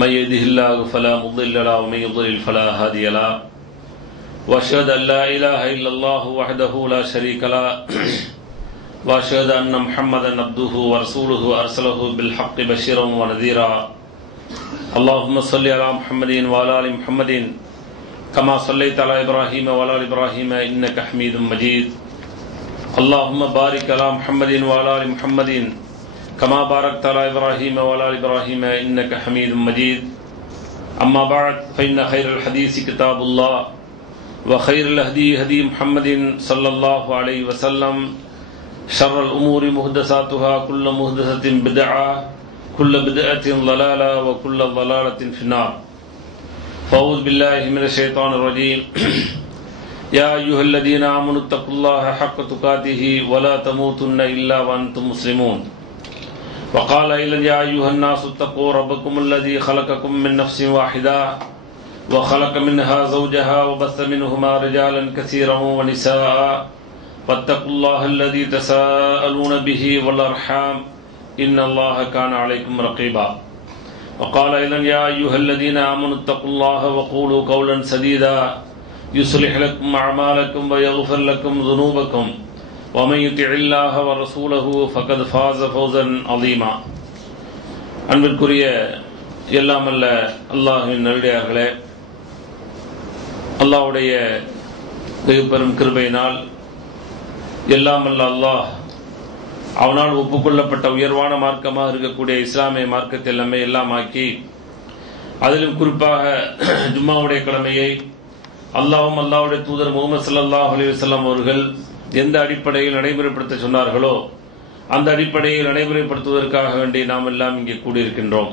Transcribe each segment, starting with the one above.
من يهده الله فلا مضل له ومن يضلل فلا هادي له واشهد ان لا اله الا الله وحده لا شريك له واشهد ان محمدا عبده ورسوله ارسله بالحق بشيرا ونذيرا اللهم صل على محمد وعلى ال محمد كما صليت على ابراهيم وعلى ال ابراهيم انك حميد مجيد اللهم بارك على محمد وعلى ال محمد كما باركت على ابراهيم وعلى ال ابراهيم انك حميد مجيد اما بعد فان خير الحديث كتاب الله وخير الهدي هدي محمد صلى الله عليه وسلم شر الامور محدثاتها كل محدثة بدعة كل بدعة ضلالة وكل ضلالة في النار فأعوذ بالله من الشيطان الرجيم يا أيها الذين آمنوا اتقوا الله حق تقاته ولا تموتن إلا وأنتم مسلمون وقال يا أيها الناس اتقوا ربكم الذي خلقكم من نفس واحدة وخلق منها زوجها وبث منهما رجالا كثيرا ونساء واتقوا الله الذي تساءلون به والأرحام إن الله كان عليكم رقيبا وقال يا أيها الذين آمنوا اتقوا الله وقولوا قولا سديدا يصلح لكم أعمالكم ويغفر لكم ذنوبكم ومن يطع الله ورسوله فقد فاز فوزا عظيما அன்பிற்குரிய எல்லாம் அல்ல அல்லாஹ்வின் நல்லடியார்களே, அல்லாஹ்வுடைய பெரும் கிருபையினால் எல்லாம் அல்ல அல்லாஹ் அவனால் ஒப்புக்கொள்ளப்பட்ட உயர்வான மார்க்கமாக இருக்கக்கூடிய இஸ்லாமிய மார்க்கத்தில் நம்மை எல்லாம் ஆக்கி, அதிலும் குறிப்பாக ஜும்மாவுடைய கடமையை அல்லாஹ்வும் அல்லாஹ்வுடைய தூதர் முஹம்மது ஸல்லல்லாஹு அலைஹி வஸல்லம் அவர்கள் எந்த அடிப்படையில் நடைமுறைப்படுத்த சொன்னார்களோ அந்த அடிப்படையில் நடைமுறைப்படுத்துவதற்காக வேண்டி நாம் எல்லாம் இங்கே கூடியிருக்கின்றோம்.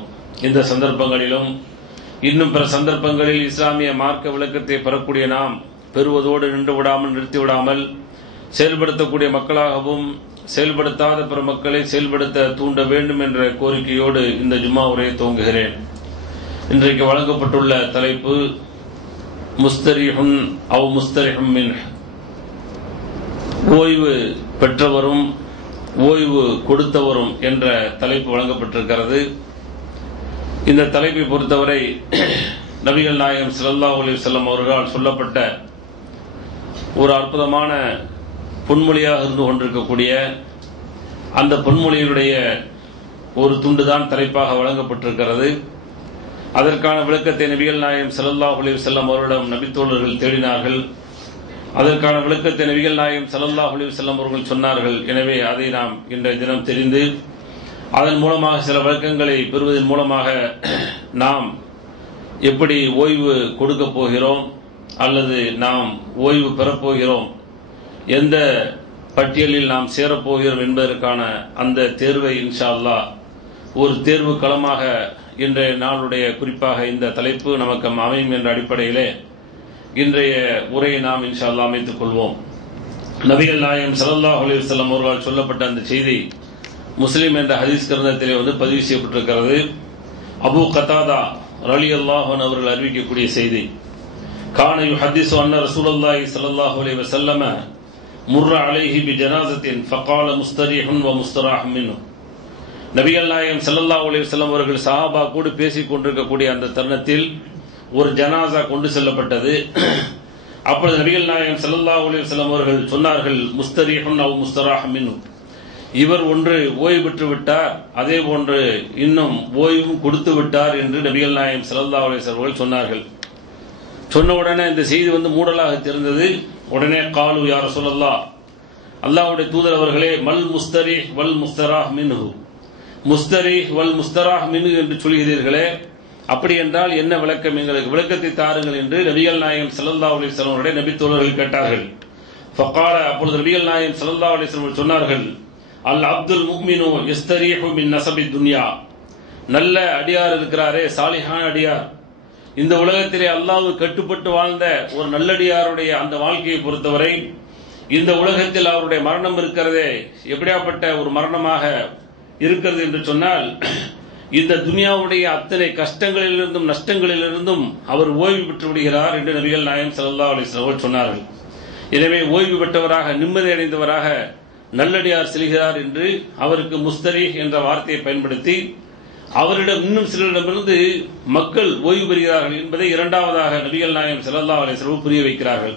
இந்த சந்தர்ப்பங்களிலும் இன்னும் பிற சந்தர்ப்பங்களில் இஸ்லாமிய மார்க்க விளக்கத்தை பெறக்கூடிய நாம் பெறுவதோடு நின்று விடாமல் நிறுத்தி விடாமல் செயல்படுத்தக்கூடிய மக்களாகவும் செயல்படுத்தாத பிற மக்களை செயல்படுத்த தூண்ட வேண்டும் என்ற கோரிக்கையோடு இந்த ஜும்மா உரையை துவங்குகிறேன். இன்றைக்கு வழங்கப்பட்டுள்ள தலைப்பு முஸ்தரிஹுன் அவ் முஸ்தரிஹும் மின், ஓய்வு பெற்றவரும் ஓய்வு கொடுத்தவரும் என்ற தலைப்பு வழங்கப்பட்டிருக்கிறது. இந்த தலைப்பை பொறுத்தவரை நபிகள் நாயகம் ஸல்லல்லாஹு அலைஹி வஸல்லம் அவர்களால் சொல்லப்பட்ட ஒரு அற்புதமான பொன்மொழியாக இருந்து கொண்டிருக்கக்கூடிய அந்த பொன்மொழியுடைய ஒரு துண்டுதான் தலைப்பாக வழங்கப்பட்டிருக்கிறது. அதற்கான விளக்கத்தை நபிகள் நாயகம் ஸல்லல்லாஹு அலைஹி வஸல்லம் அவர்களிடம் நபித்தோழர்கள் தேடினார்கள். அதற்கான விளக்கத்தை நபிகள் நாயகம் ஸல்லல்லாஹு அலைஹி வஸல்லம் அவர்கள் சொன்னார்கள். எனவே அதை நாம் இன்றைய தினம் தெரிந்து அதன் மூலமாக சில விளக்கங்களை பெறுவதன் மூலமாக நாம் எப்படி ஓய்வு கொடுக்க போகிறோம் அல்லது நாம் ஓய்வு பெறப்போகிறோம், எந்த பட்டியலில் நாம் சேரப்போகிறோம் என்பதற்கான அந்த தேர்வை இன்ஷா அல்லாஹ் ஒரு தேர்வு களமாக இன்றைய நாளுடைய குறிப்பாக இந்த தலைப்பு நமக்கு அமையும் என்ற அடிப்படையிலே இன்றைய உரையை நாம் இன்ஷா அல்லாஹ் அமைத்துக் கொள்வோம். நபிகள் நாயகம் ஸல்லல்லாஹு அலைஹி வஸல்லம் அவர்களால் சொல்லப்பட்ட அந்த செய்தி முஸ்லிம் என்ற ஹதீஸ் கிரந்தத்திலே பதிவு செய்யப்பட்டிருக்கிறது. அபூ கதாதா ரலியல்லாஹு அன்ஹு அவர்கள் அறிவிக்கக்கூடிய செய்தி, கான யுஹதிஸு அன்ன ரசூலுல்லாஹி ஸல்லல்லாஹு அலைஹி வஸல்லம் முர்ர அலைஹி பிஜனாஸத்தின் ஃபகால முஸ்தரிஹுன் வ முஸ்தராஹும் மின்ஹு. நபிகள் நாயகம் ஸல்லல்லாஹு அலைஹி வஸல்லம் அவர்கள் சஹாபா கூட பேசிக் கொண்டிருக்கக்கூடிய அந்த தருணத்தில் ஒரு ஜனாஸா கொண்டு செல்லப்பட்டது. அப்பொழுது நபிகள் நாயகம் ஸல்லல்லாஹு அலைஹி வஸல்லம் அவர்கள் சொன்னார்கள், முஸ்தரிஹுன் அவ் முஸ்தராஹும் மின்ஹு, இவர் ஒன்று ஓய்வு பெற்று விட்டார், அதே போன்று இன்னும் ஓய்வும் கொடுத்து விட்டார் என்று நபிகள் நாயகம் ஸல்லல்லாஹு அலைஹி வஸல்லம் அவர்கள் சொன்னார்கள். சொன்ன உடனே இந்த செய்தி மூடலாக தெரிந்தது. உடனே காலு யா ரசூலல்லாஹ், அல்லாஹ்வுடைய தூதர் அவர்களே, மல் முஸ்தரிஹ் வல் முஸ்தராஹ் மின்ஹு, முஸ்தரிஹ் வல் முஸ்தராஹ் மின்ஹு என்று சொல்கிறீர்களே, அப்படி என்றால் என்ன விளக்கம், எங்களுக்கு விளக்கத்தை தாருங்கள் என்று நபிகள் நாயகம் ஸல்லல்லாஹு அலைஹி வஸல்லம் அவருடைய நபித்தோழர்கள் கேட்டார்கள். ஃபகால, அப்பொழுது நபிகள் நாயகம் ஸல்லல்லாஹு அலைஹி வஸல்லம் சொன்னார்கள், அல் அப்துல் முஃமினு யஸ்தரீஹு மின் நஸபி துன்யா, நல்ல அடியார் இருக்கிறாரே, சாலிஹான அடியார், இந்த உலகத்திலே அல்லாஹ்வுக்கு கட்டுப்பட்டு வாழ்ந்த ஒரு நல்லடியாருடைய அந்த வாழ்க்கையை பொறுத்தவரை இந்த உலகத்தில் அவருடைய மரணம் இருக்கிறதே எப்படியாப்பட்ட ஒரு மரணமாக இருக்கிறது என்று சொன்னால், இந்த துனியாவுடைய அத்தனை கஷ்டங்களிலிருந்தும் நஷ்டங்களிலிருந்தும் அவர் ஓய்வு பெற்று விடுகிறார் என்று நபிகள் நாயகம் ஸல்லல்லாஹு அலைஹி வஸல்லம் சொன்னார்கள். எனவே ஓய்வு பெற்றவராக நிம்மதி அடைந்தவராக நல்லடியார் செல்கிறார் என்று அவருக்கு முஸ்தரிஹ் என்ற வார்த்தையை பயன்படுத்தி அவரிடம் இன்னும் சிலரிடமிருந்து மக்கள் ஓய்வு பெறுகிறார்கள் என்பதை இரண்டாவதாக நபிகள் நாயகம் ஸல்லல்லாஹு அலைஹி வஸல்லம் புரிய வைக்கிறார்கள்.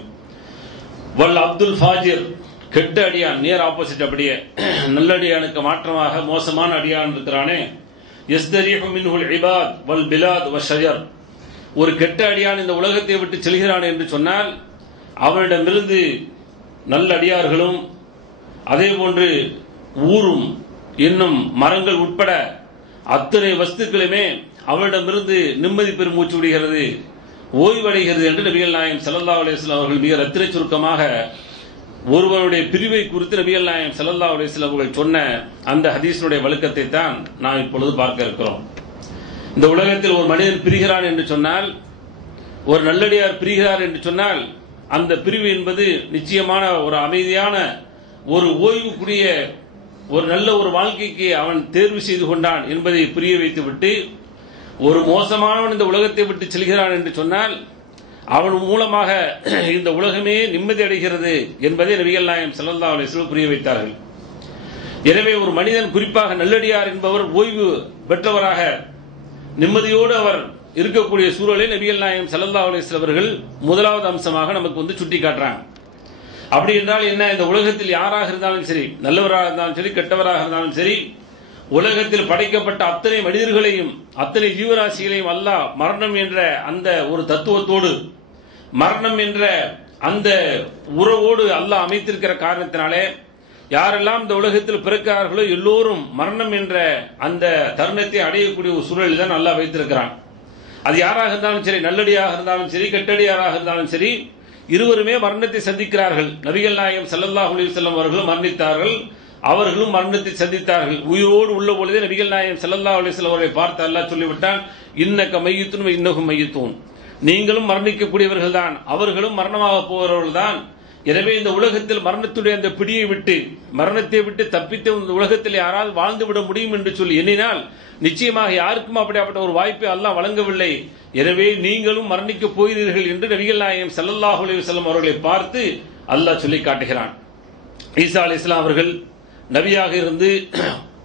வல் அப்துல் ஃபாஜிர், கெட்ட அடியான், நேர் ஆப்போசிட், அப்படியே நல்லடியானுக்கு மாற்றமாக மோசமான அடியான் இருக்கிறானே, யஸ்தரீஹு மின்ஹுல் இபாத் வல் பிலாத் வஷஜர், ஒரு கெட்ட அடியான் இந்த உலகத்தை விட்டு செல்கிறான் என்று சொன்னால் அவனிடமிருந்து நல்ல அடியார்களும் அதே போன்று ஊரும் இன்னும் மரங்கள் உட்பட அத்தனை வஸ்துக்களுமே அவரிடமிருந்து நிம்மதி பெருமூச்சு விடுகிறது, ஓய்வடைகிறது என்று நபிகள் நாயகம் ஸல்லல்லாஹு அலைஹி வஸல்லம் அவர்கள் மிக ரத்தின சுருக்கமாக ஒருவருடைய பிரிவை குறித்து நபிகள் நாயகம் ஸல்லல்லாஹு அலைஹி வஸல்லம் அவர்கள் சொன்ன அந்த ஹதீஸினுடைய வழக்கத்தை தான் நாம் இப்பொழுது பார்க்க இருக்கிறோம். இந்த உலகத்தில் ஒரு மனிதன் பிரிகிறான் என்று சொன்னால், ஒரு நல்லடியார் பிரிகிறார் என்று சொன்னால், அந்த பிரிவு என்பது நிச்சயமான ஒரு அமைதியான ஒரு ஓய்வுக்குரிய ஒரு நல்ல ஒரு வாழ்க்கைக்கு அவன் தேர்வு செய்து கொண்டான் என்பதை புரிய வைத்துவிட்டு, ஒரு மோசமானவன் இந்த உலகத்தை விட்டு செல்கிறான் என்று சொன்னால் அவன் மூலமாக இந்த உலகமே நிம்மதி அடைகிறது என்பதை நபிகள் நாயகம் ஸல்லல்லாஹு அலைஹி வஸல்லம் புரிய வைத்தார்கள். எனவே ஒரு மனிதன், குறிப்பாக நல்லடியார் என்பவர் ஓய்வு பெற்றவராக நிம்மதியோடு அவர் இருக்கக்கூடிய சூழலை நபிகள் நாயகம் ஸல்லல்லாஹு அலைஹி வஸல்லம் அவர்கள் முதலாவது அம்சமாக நமக்கு சுட்டி காட்டுறாங்க. அப்படி என்றால் என்ன? இந்த உலகத்தில் யாராக இருந்தாலும் சரி, நல்லவராக இருந்தாலும் சரி, கெட்டவராக இருந்தாலும் சரி, உலகத்தில் படைக்கப்பட்ட அத்தனை மனிதர்களையும் அத்தனை ஜீவராசிகளையும் அல்லாஹ் மரணம் என்ற அந்த ஒரு தத்துவத்தோடு, மரணம் என்ற அந்த உறவோடு அல்லாஹ் அமைத்திருக்கிற காரணத்தினாலே யாரெல்லாம் இந்த உலகத்தில் பிறக்கிறார்களோ எல்லோரும் மரணம் என்ற அந்த தருணத்தை அடையக்கூடிய ஒரு சூழலில் தான் அல்லாஹ் வைத்திருக்கிறான். அது யாராக இருந்தாலும் சரி, நல்லடியாக இருந்தாலும் சரி, கெட்டடியாராக இருந்தாலும் சரி, இருவருமே மரணத்தை சந்திக்கிறார்கள். நபிகள் நாயகம் ஸல்லல்லாஹு அலைஹி வஸல்லம் அவர்களும் மரணித்தார்கள், அவர்களும் மரணத்தை சந்தித்தார்கள். உயிரோடு உள்ள பொழுதே நபிகள் நாயகம் ஸல்லல்லாஹு அலைஹி வஸல்லம் அவர்களை பார்த்து அல்லாஹ் சொல்லிவிட்டான், இன்னக மையித்துன் வ இன்னஹும் மையித்தூன், நீங்களும் மரணிக்கக்கூடியவர்கள் தான், அவர்களும் மரணமாக போகிறவர்கள் தான். எனவே இந்த உலகத்தில் மரணத்துடைய அந்த பிடியை விட்டு, மரணத்தை விட்டு தப்பித்து இந்த உலகத்தில் யாரால் வாழ்ந்து விட முடியும் என்று சொல்லி எண்ணினால் நிச்சயமாக யாருக்கும் அப்படிப்பட்ட ஒரு வாய்ப்பை அல்லாஹ் வழங்கவில்லை. எனவே நீங்களும் மரணிக்க போகிறீர்கள் என்று நபிகள் நாயகம் ஸல்லல்லாஹு அலைஹி வஸல்லம் அவர்களை பார்த்து அல்லாஹ் சொல்லி காட்டுகிறான். ஈசா அலைஹிஸ்ஸலாம் அவர்கள் நபியாக இருந்து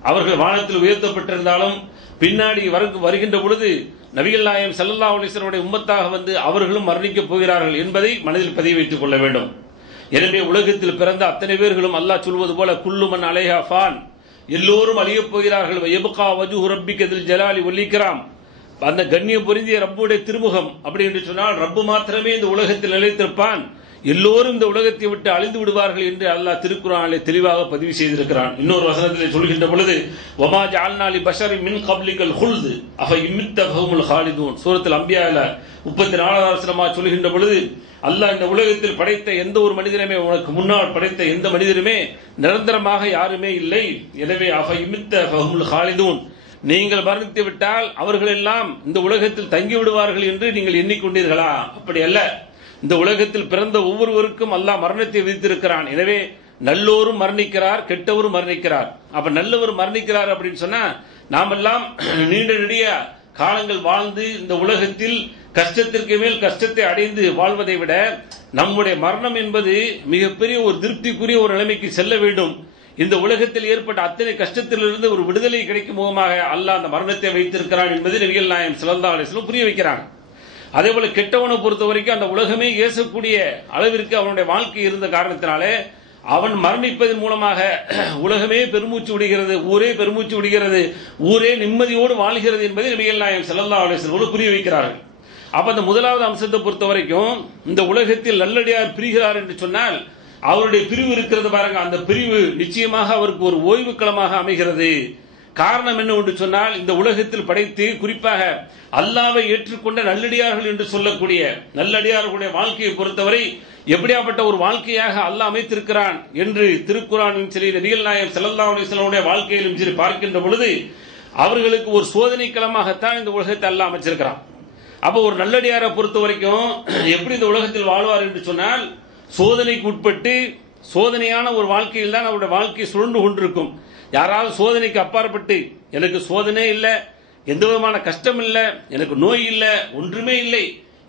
அவர்கள் வானத்தில் உயர்த்தப்பட்டிருந்தாலும் பின்னாடி வருகின்ற பொழுது நபிகள் நாயகம் ஸல்லல்லாஹு அலைஹி வஸல்லம் உம்மத்தாக வந்து அவர்களும் மரணிக்க போகிறார்கள் என்பதை மனதில் பதிவு வைத்துக் கொள்ள வேண்டும். எனவே உலகத்தில் பிறந்த அத்தனை பேர்களும் அல்லாஹ் சொல்வது போல குல்லுமன் அலைஹா ஃபான், எல்லோரும் அழியப் போகிறார்கள். யப்கா வஜ்ஹு ரப்பிக தில் ஜலாலி வல் இக்ராம், அந்த கண்ணியம் பொருந்திய ரப்புடைய திருமுகம் அப்படி என்று சொன்னால் ரப்பு மாத்திரமே இந்த உலகத்தில் நிலைத்திருப்பான், எல்லோரும் இந்த உலகத்தை விட்டு அழிந்து விடுவார்கள் என்று அல்லாஹ் திருக்குர்ஆனிலே தெளிவாக பதிவு செய்திருக்கிறான். இன்னொரு வசனத்திலே சொல்கின்ற பொழுது வமா ஜஅல்னா லி பஷரின் மின் கப்லிகல் ஹுல்த் அஃப இமித்த ஃபஹுமுல் ஹாலிதூன், சூரத்துல் அன்பியால 34வது வசனமாக சொல்கின்ற பொழுது அல்லாஹ் இந்த உலகத்தில் படைத்த எந்த ஒரு மனிதனுமே, உனக்கு முன்னால் படைத்த எந்த மனிதனுமே நிரந்தரமாக யாருமே இல்லை. எனவே அஃப இமித்த ஃபஹுமுல் ஹாலிதூன், நீங்கள் மரணித்து விட்டால் அவர்கள் எல்லாம் இந்த உலகத்தில் தங்கி விடுவார்கள் என்று நீங்கள் எண்ணிக்கொண்டீர்களா? அப்படி அல்ல. இந்த உலகத்தில் பிறந்த ஒவ்வொருவருக்கும் அல்லாஹ் மரணத்தை விதித்திருக்கிறான். எனவே நல்லோரும் மரணிக்கிறார், கெட்டவரும் மரணிக்கிறார். அப்ப நல்லவர் மரணிக்கிறார் அப்படின்னு சொன்னா நாமெல்லாம் நீண்ட நெடிய காலங்கள் வாழ்ந்து இந்த உலகத்தில் கஷ்டத்திற்கு மேல் கஷ்டத்தை அடைந்து வாழ்வதை விட நம்முடைய மரணம் என்பது மிகப்பெரிய ஒரு திருப்திக்குரிய ஒரு நிலைமைக்கு செல்ல வேண்டும். இந்த உலகத்தில் ஏற்பட்ட அத்தனை கஷ்டத்திலிருந்து ஒரு விடுதலை கிடைக்கும் முகமாக அல்லாஹ் அந்த மரணத்தை வைத்திருக்கிறான் என்பது நபிகள் நாயகம் ஸல்லல்லாஹு அலைஹி வஸல்லம் புரிய வைக்கிறாங்க. அதே போல கெட்டவனை பொறுத்த வரைக்கும் அந்த உலகமே ஏசக்கூடிய அளவிற்கு அவனுடைய வாழ்க்கை இருந்த காரணத்தினாலே அவன் மரணிப்பதன் மூலமாக உலகமே பெருமூச்சு விடுகிறது, ஊரே பெருமூச்சு விடுகிறது, ஊரே நிம்மதியோடு வாழ்கிறது என்பதை நபிகள் நாயகம் ஸல்லல்லாஹு அலைஹி வஸல்லம் புரிய வைக்கிறார்கள். அப்ப அந்த முதலாவது அம்சத்தை பொறுத்த வரைக்கும் இந்த உலகத்தில் நல்லடியார் பிரிகிறார் என்று சொன்னால் அவருடைய பிரிவு இருக்கிறது பாருங்க, அந்த பிரிவு நிச்சயமாக அவருக்கு ஒரு ஓய்வு களமாக அமைகிறது. காரணம் என்ன என்று சொன்னால் இந்த உலகத்தில் படைத்து குறிப்பாக அல்லாஹ்வை ஏற்றுக்கொண்ட நல்லடியார்கள் என்று சொல்லக்கூடிய நல்லடியார்களுடைய வாழ்க்கையை பொறுத்தவரை எப்படியாப்பட்ட ஒரு வாழ்க்கையாக அல்லாஹ் அமைத்திருக்கிறான் என்று திருக்குர்ஆனின் சரி நபிகள் நாயகம் ஸல்லல்லாஹு அலைஹி வஸல்லம் வாழ்க்கையிலும் சரி பார்க்கின்ற பொழுது அவர்களுக்கு ஒரு சோதனை களமாகத்தான் இந்த உலகத்தை அல்லாஹ் அமைச்சிருக்கிறான். அப்ப ஒரு நல்லடியாரை பொறுத்த வரைக்கும் எப்படி இந்த உலகத்தில் வாழ்வார் என்று சொன்னால் சோதனைக்கு உட்பட்டு சோதனையான ஒரு வாழ்க்கையில் தான் அவருடைய வாழ்க்கை சுழன்று கொண்டிருக்கும். யாராவது சோதனைக்கு அப்பாற்பட்டு எனக்கு சோதனை இல்லை, எந்த விதமான கஷ்டம் இல்லை, எனக்கு நோய் இல்லை, ஒன்றுமே இல்லை,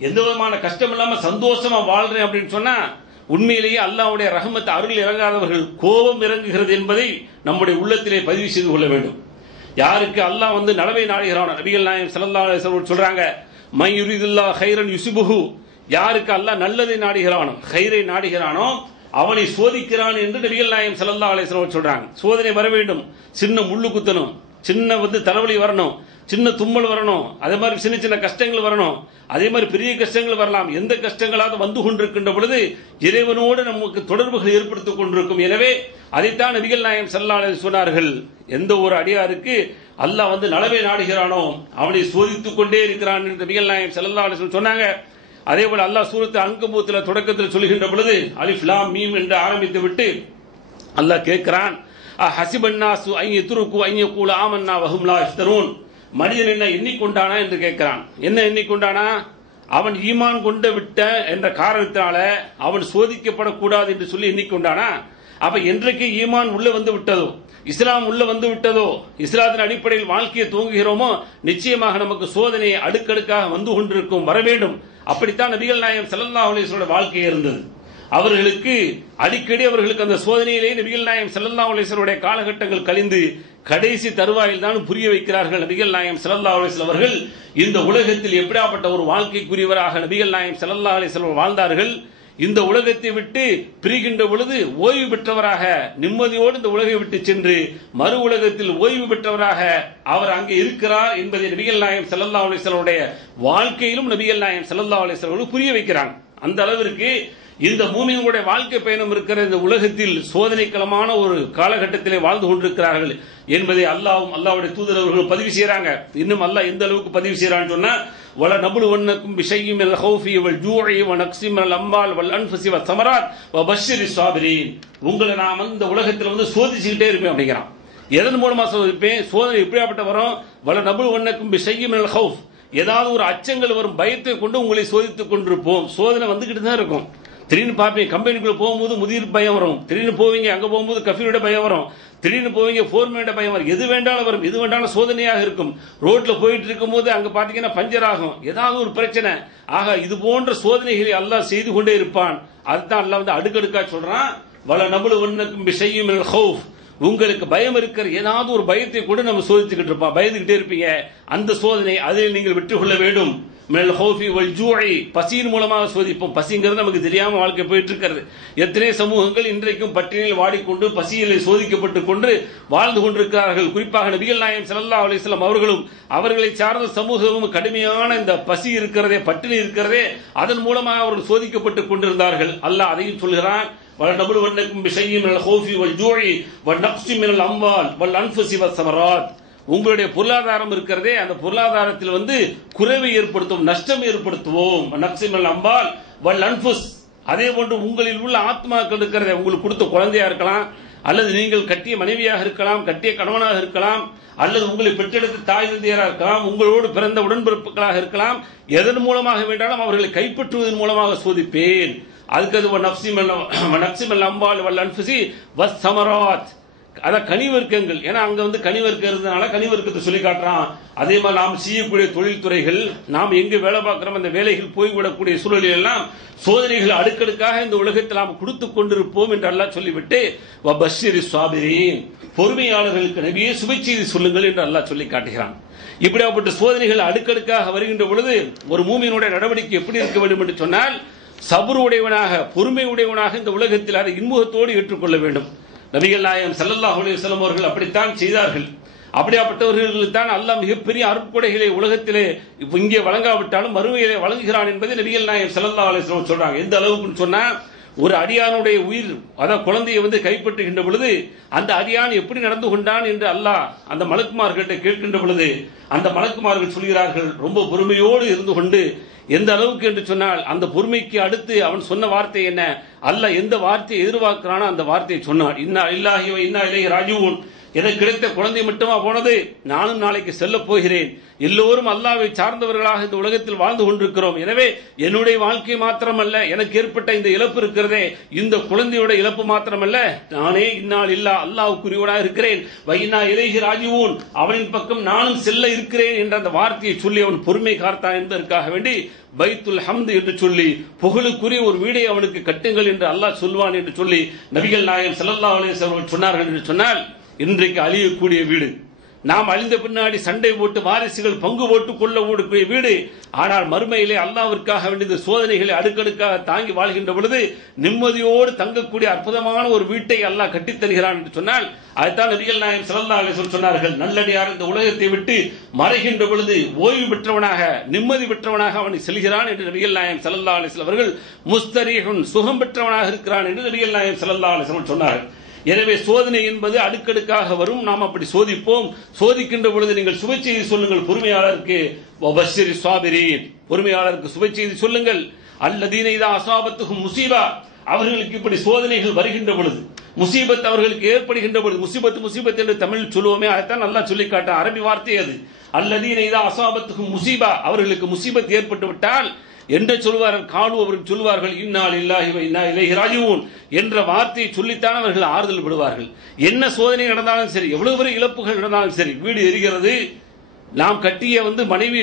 எந்த விதமான கஷ்டம் இல்லாம சந்தோஷமா வாழ்றேன் அப்படின்னு சொன்னா உண்மையிலேயே அல்லாஹ்வுடைய ரஹ்மத் அருள் இறங்காதவர்கள் கோபம் இறங்குகிறது என்பதை நம்முடைய உள்ளத்திலே பதிவு செய்து கொள்ள வேண்டும். யாருக்கு அல்லாஹ் வந்து நலவை நாடுகிறானோ, நபிகள் நாயகம் ஸல்லல்லாஹு அலைஹி வஸல்லம் சொல்றாங்க, மை யுரிதுல்லாஹ் கைரன் யுஸிபுஹு, யாருக்கு அல்லாஹ் நல்லதை நாடுகிறானோ, கைரை நாடுகிறானோ அவனை சோதிக்கிறான் என்று நபிகள் நாயகம் ஸல்லல்லாஹு அலைஹி வஸல்லம் சொல்றாங்க. சோதனை வர வேண்டும், சின்ன முள்ளு குத்தணும், சின்ன வந்து தலைவலி வரணும், சின்ன தும்மல் வரணும், அதே மாதிரி சின்ன சின்ன கஷ்டங்கள் வரணும், அதே மாதிரி பெரிய கஷ்டங்கள் வரலாம். எந்த கஷ்டங்களாவது வந்து கொண்டிருக்கின்ற பொழுது இறைவனோடு நமக்கு தொடர்புகள் ஏற்படுத்திக் கொண்டிருக்கும். எனவே அதைத்தான் நபிகள் நாயகம் ஸல்லல்லாஹு அலைஹி வஸல்லம் சொன்னார்கள், எந்த ஒரு அடியாருக்கு அல்லாஹ் வந்து நலவை நாடுகிறானோ அவனை சோதித்துக் கொண்டே இருக்கிறான் என்று நபிகள் நாயகம் ஸல்லல்லாஹு அலைஹி வஸல்லம் சொன்னாங்க. அதே போல அல்லாஹ் சூரத்து அன்கபூத்தில் தொடக்கத்தில் சொல்கின்ற பொழுது அலிஃப் லாம் மீம் என்று ஆரம்பித்து விட்டு அல்லாஹ் கேட்கிறான், ஹஸிபன்னாசு அன் யத்ருகு அன் யகூல ஆமன்னா வஹும் லா யஃப்தரூன், மனிதன் என்ன எண்ணிக்கொண்டானா என்று கேட்கிறான். என்ன எண்ணிக்கொண்டானா? அவன் ஈமான் கொண்டு விட்ட என்ற காரணத்தினால அவன் சோதிக்கப்படக்கூடாது என்று சொல்லி எண்ணிக்கொண்டானா? அப்ப என்றைக்கு ஈமான் உள்ள வந்து விட்டதோ, இஸ்லாம் உள்ள வந்து விட்டதோ, இஸ்லாத்தின் அடிப்படையில் வாழ்க்கையை துவங்குகிறோமோ நிச்சயமாக நமக்கு சோதனை அடுக்கடுக்காக வந்து கொண்டிருக்கும், வர வேண்டும். அப்படித்தான் நபிகள் நாயகம் ஸல்லல்லாஹு அலைஹி வஸல்லம் வாழ்க்கை இருந்தது. அவர்களுக்கு அடிக்கடி அவர்களுக்கு அந்த சோதனையிலே நபிகள் நாயகம் ஸல்லல்லாஹு அலைஹி வஸல்லம் காலகட்டங்கள் கழிந்து கடைசி தருவாயில் தான் புரிய வைக்கிறார்கள். நபிகள் நாயகம் ஸல்லல்லாஹு அலைஹி வஸல்லம் அவர்கள் இந்த உலகத்தில் எப்படிப்பட்ட ஒரு வாழ்க்கைக்குரியவராக நபிகள் நாயகம் ஸல்லல்லாஹு அலைஹி வஸல்லம் வாழ்ந்தார்கள். இந்த உலகத்தை விட்டு பிரிகின்ற பொழுது ஓய்வு பெற்றவராக நிம்மதியோடு இந்த உலகை விட்டு சென்று மறு உலகத்தில் ஓய்வு பெற்றவராக அவர் அங்கே இருக்கிறார் என்பதை நபிகள் நாயகம் ஸல்லல்லாஹு அலைஹி வஸல்லம் வாழ்க்கையிலும் நபிகள் நாயகம் ஸல்லல்லாஹு அலைஹி வஸல்லம் புரிய வைக்கிறாங்க. அந்த அளவிற்கு இந்த மூமின்களுடைய வாழ்க்கை பயணம் இருக்கிற இந்த உலகத்தில் சோதனைக்களமான ஒரு காலகட்டத்திலே வாழ்ந்து கொண்டிருக்கிறார்கள் என்பதை அல்லாஹ்வும் அல்லாஹ்வுடைய தூதர் அவர்கள் பதிவு செய்யறாங்க. இன்னும் அல்லாஹ் எந்த அளவுக்கு பதிவு செய்யறான்னு சொன்னா, வல நபுலுவன்னக்கும் பிஷையின் மினல் ஹௌஃபி வல் ஜூஇ வ நக்ஸின் மினல் அம்வால் வல் அன்ஃபுஸி வ ஸமராத் வ பஷ்ஷிரிஸ் ஸாபிரீன், உங்களை நான் இந்த உலகத்தில் வந்து சோதிச்சுக்கிட்டே இருப்பேன் அப்படிங்கிறான். எதன் மூலமா சோதிப்பேன்? சோதனை எப்படியாப்பட்ட வரும்? வல நபுலுவன்னக்கும் பிஷையின் மினல் ஹௌஃப், ஏதாவது ஒரு அச்சங்கள் வரும், பயத்தை கொண்டு உங்களை சோதித்துக் கொண்டிருப்போம். சோதனை வந்துகிட்டு தான் இருக்கும். திடீர்னு பார்ப்பீங்க, கம்பெனிக்குள்ள போகும்போது முதிர் பயம் வரும், திடீர்னு போவீங்க அங்க போகும்போது கஃபீரோட பயம் வரும், திடீர்னு போவீங்க ஃபோர்மேனோட பயம் வரும், எது வேண்டாலும் வரும், எது வேண்டாலும் சோதனையாக இருக்கும். ரோட்ல போயிட்டு இருக்கும் போது அங்க பாத்தீங்கன்னா பஞ்சர் ஆகும், ஏதாவது ஒரு பிரச்சனை. ஆக இது போன்ற சோதனைகளை அல்லாஹ் செய்து கொண்டே இருப்பான். அதுதான் அல்லாஹ் வந்து அடுக்கடுக்கா சொல்றான், வல நபுலுவன்னக்கும் பிஷையின் மினல் ஹௌஃப், உங்களுக்கு பயம் இருக்கிற ஏதாவது ஒரு பயத்தை கூட நம்ம சோதிச்சுக்கிட்டு இருப்போம், பயந்துகிட்டே இருப்பீங்க. அந்த சோதனை அதில் நீங்கள் வெற்றி கொள்ள வேண்டும். மினல் ஹௌஃபி வல் ஜூஇ, பசியின் மூலமாக சோதிப்போம். பசிங்கிறது நமக்கு தெரியாம வாழ்க்கை போயிட்டு இருக்கிறது. எத்தனை சமூகங்கள் இன்றைக்கும் பட்டினியில் வாடிக்கொண்டு பசியில் சோதிக்கப்பட்டு கொண்டு வாழ்ந்து கொண்டிருக்கிறார்கள். குறிப்பாக நபிகள் நாயகம் ஸல்லல்லாஹு அலைஹி வஸல்லம் அவர்களும் அவர்களை சார்ந்த சமூகமும் கடுமையான இந்த பசி இருக்கிறதே, பட்டினி இருக்கிறதே, அதன் மூலமாக அவர்கள் சோதிக்கப்பட்டு கொண்டிருந்தார்கள். அல்லாஹ் அதையும் சொல்கிறான், وَلَنَبْلُوَنَّكُمْ بِشَيْءٍ مِنَ الْخَوْفِ وَالْجُوعِ وَنَقْصٍ مِنَ الْأَمْوَالِ وَالْأَنْفُسِ وَالثَّمَرَاتِ, உங்களுடைய பொருளாதாரம் இருக்கிறதே அந்த பொருளாதாரத்தில் வந்து குறைவை ஏற்படுத்தும், நஷ்டம் ஏற்படுத்துவோம். நக்ஸி மினல் அம்வால் வல் அன்ஃபுஸ், அதே போன்று உங்களில் உள்ள ஆத்மாக்கள் இருக்கிறதே, உங்களுக்கு கொடுத்த குழந்தையா இருக்கலாம், அல்லது நீங்கள் கட்டிய மனைவியாக இருக்கலாம், கட்டிய கணவனாக இருக்கலாம், அல்லது உங்களை பெற்றெடுத்த தாய் தந்தையராக இருக்கலாம், உங்களோடு பிறந்த உடன்பிறப்புகளாக இருக்கலாம், எதன் மூலமாக வேண்டாலும் அவர்களை கைப்பற்றுவதன் மூலமாக சோதிப்பேன். அதுக்கு அது நக்ஸி மினல் அம்வால் வல் அன்ஃபுஸி வஸ்ஸமராத், அதான் கனிவர்க்கங்கள். ஏன்னா அங்க வந்து கனிவர்க்கம் இருந்ததுனால கனிவர்க்கத்தை சொல்லி காட்டுறான். அதே மாதிரி நாம் செய்யக்கூடிய தொழில்துறைகள், நாம் எங்க வேலை பார்க்கிறோம் அந்த வேலைகள் போய்விடக்கூடிய சூழலில் எல்லாம் சோதனைகள் அடுக்கடுக்காக இந்த உலகத்தில் நாம் கொடுத்து கொண்டிருப்போம் என்று அல்லாஹ் சொல்லிவிட்டு வபஷ்ஷிரிஸ் ஸாபிரீன், பொறுமையாளர்களுக்கு நபியே சுப செய்தி சொல்லுங்கள் என்று அல்லாஹ் சொல்லி காட்டுகிறான். இப்படியாப்பட்ட சோதனைகள் அடுக்கடுக்காக வருகின்ற பொழுது ஒரு மூமியினுடைய நடவடிக்கை எப்படி இருக்க வேண்டும் என்று சொன்னால், சபுர் உடையவனாக பொறுமை உடையவனாக இந்த உலகத்தில் அதை இன்முகத்தோடு ஏற்றுக்கொள்ள வேண்டும். நபிகள் நாயகம் ஸல்லல்லாஹு அலைஹி வஸல்லம் அவர்கள் அப்படித்தான் செய்தார்கள். அப்படியாப்பட்டவர்களுக்கு தான் அல்லாஹ் மிகப்பெரிய அருட்கொடைகளை உலகத்திலே இங்கே வழங்காவிட்டாலும் மறுமையிலே வழங்குகிறான் என்பதை நபிகள் நாயகம் ஸல்லல்லாஹு அலைஹி வஸல்லம் சொல்றாங்க. எந்த அளவுக்கு சொன்னா, ஒரு அடியானுடைய உயிர், அதாவது குழந்தையை வந்து கைப்பற்றுகின்ற பொழுது அந்த அடியான் எப்படி நடந்து கொண்டான் என்று அல்லாஹ் அந்த மலக்குமார்கிட்ட கேட்கின்ற பொழுது அந்த மலக்குமார்கள் சொல்கிறார்கள், ரொம்ப பொறுமையோடு இருந்து கொண்டு, எந்த அளவுக்கு என்று சொன்னால் அந்த பொறுமைக்கு அடுத்து அவன் சொன்ன வார்த்தை என்ன, அல்லாஹ் எந்த வார்த்தையை எதிர்பார்க்கிறானோ அந்த வார்த்தையை சொன்னான். இன்னா லில்லாஹி வ இன்னா இலைஹி ராஜிஊன், எனக்கு கிடைத்த குழந்தை மட்டுமா போனது, நானும் நாளைக்கு செல்ல போகிறேன். எல்லோரும் அல்லாஹ்வை சார்ந்தவர்களாக இந்த உலகத்தில் வாழ்ந்து கொண்டிருக்கிறோம். எனவே என்னுடைய வாழ்க்கை மாத்திரமல்ல, எனக்கு ஏற்பட்ட இந்த இழப்பு இருக்கிறதே, இந்த குழந்தையோட இழப்பு மாத்திரமல்ல, நானே இன்னால் இல்லா அல்லாஹ்வுக்குரியவனாக இருக்கிறேன், வைனா இலைஹி ராஜிஊன், அவனின் பக்கம் நானும் செல்ல இருக்கிறேன் என்ற அந்த வார்த்தையை சொல்லி அவன் பொறுமை காத்தான் என்பதற்காக வேண்டி பைத்துல் ஹம்து என்று சொல்லி புகழுக்குரிய ஒரு வீடை அவனுக்கு கட்டுங்கள் என்று அல்லாஹ் சொல்வான் என்று சொல்லி நபிகள் நாயகம் ஸல்லல்லாஹு அலைஹி வஸல்லம் சொன்னார்கள் என்று சொன்னால், இன்றைக்கு அழியக்கூடிய வீடு, நாம் அழிந்த பின்னாடி சண்டை போட்டு வாரிசுகள் பங்கு போட்டுக் கொள்ள ஓடக்கூடிய வீடு. ஆனால் மறுமையிலே அல்லாஹ்விற்காக வேண்டிய சோதனைகளை அடுக்கடுக்காக தாங்கி வாழ்கின்ற பொழுது நிம்மதியோடு தங்கக்கூடிய அற்புதமான ஒரு வீட்டை அல்லாஹ் கட்டித் தருகிறான் என்று சொன்னால் அதுதான் நபிகள் நாயகம் ஸல்லல்லாஹு அலைஹி வஸல்லம் சொன்னார்கள். நல்லடியார் இந்த உலகத்தை விட்டு மறைகின்ற பொழுது ஓய்வு பெற்றவனாக நிம்மதி பெற்றவனாக அவனை செல்கிறான் என்று நபிகள் நாயகம் ஸல்லல்லாஹு அலைஹி வஸல்லம் அவர்கள் முஸ்தரீஹுன் சுகம் பெற்றவனாக இருக்கிறான் என்று நபிகள் நாயகம் ஸல்லல்லாஹு அலைஹி வஸல்லம் சொன்னார்கள். எனவே சோதனை என்பது அடுக்கடுக்காக வரும். நாம் அப்படி சோதிப்போம். சோதிக்கின்ற பொழுது நீங்கள் சுப செய்தி சொல்லுங்கள் பொறுமையாளருக்கு. வபஷ்ஷிரி ஸாபிரீன், பொறுமையாளருக்கு சுப செய்தி சொல்லுங்கள். அல்லதீன இதா அஸாபத்துஹும் முஸீபா, அவர்களுக்கு இப்படி சோதனைகள் வருகின்ற பொழுது, முசீபத் அவர்களுக்கு ஏற்படுகின்ற பொழுது, முசீபத் என்று தமிழ் சொல்லுவோமே, அதைத்தான் நல்லா சொல்லி காட்ட அரபி வார்த்தை அது. அல்லதீன இதா அஸாபத்துஹும் முஸீபா, அவர்களுக்கு முசீபத் ஏற்பட்டு விட்டால் என்று சொல்வார்கள். காலு அவர்கள் சொல்வார்கள் இன்னா லில்லாஹி வ இன்னா இலைஹி ராஜிஊன் என்ற வார்த்தையை சொல்லித்தான் அவர்கள் ஆறுதல் விடுவார்கள். என்ன சோதனை நடந்தாலும் சரி, எவ்வளவு பெரிய இழப்புகள் நடந்தாலும் சரி, வீடு எரிகிறது, நாம் கட்டிய மனைவி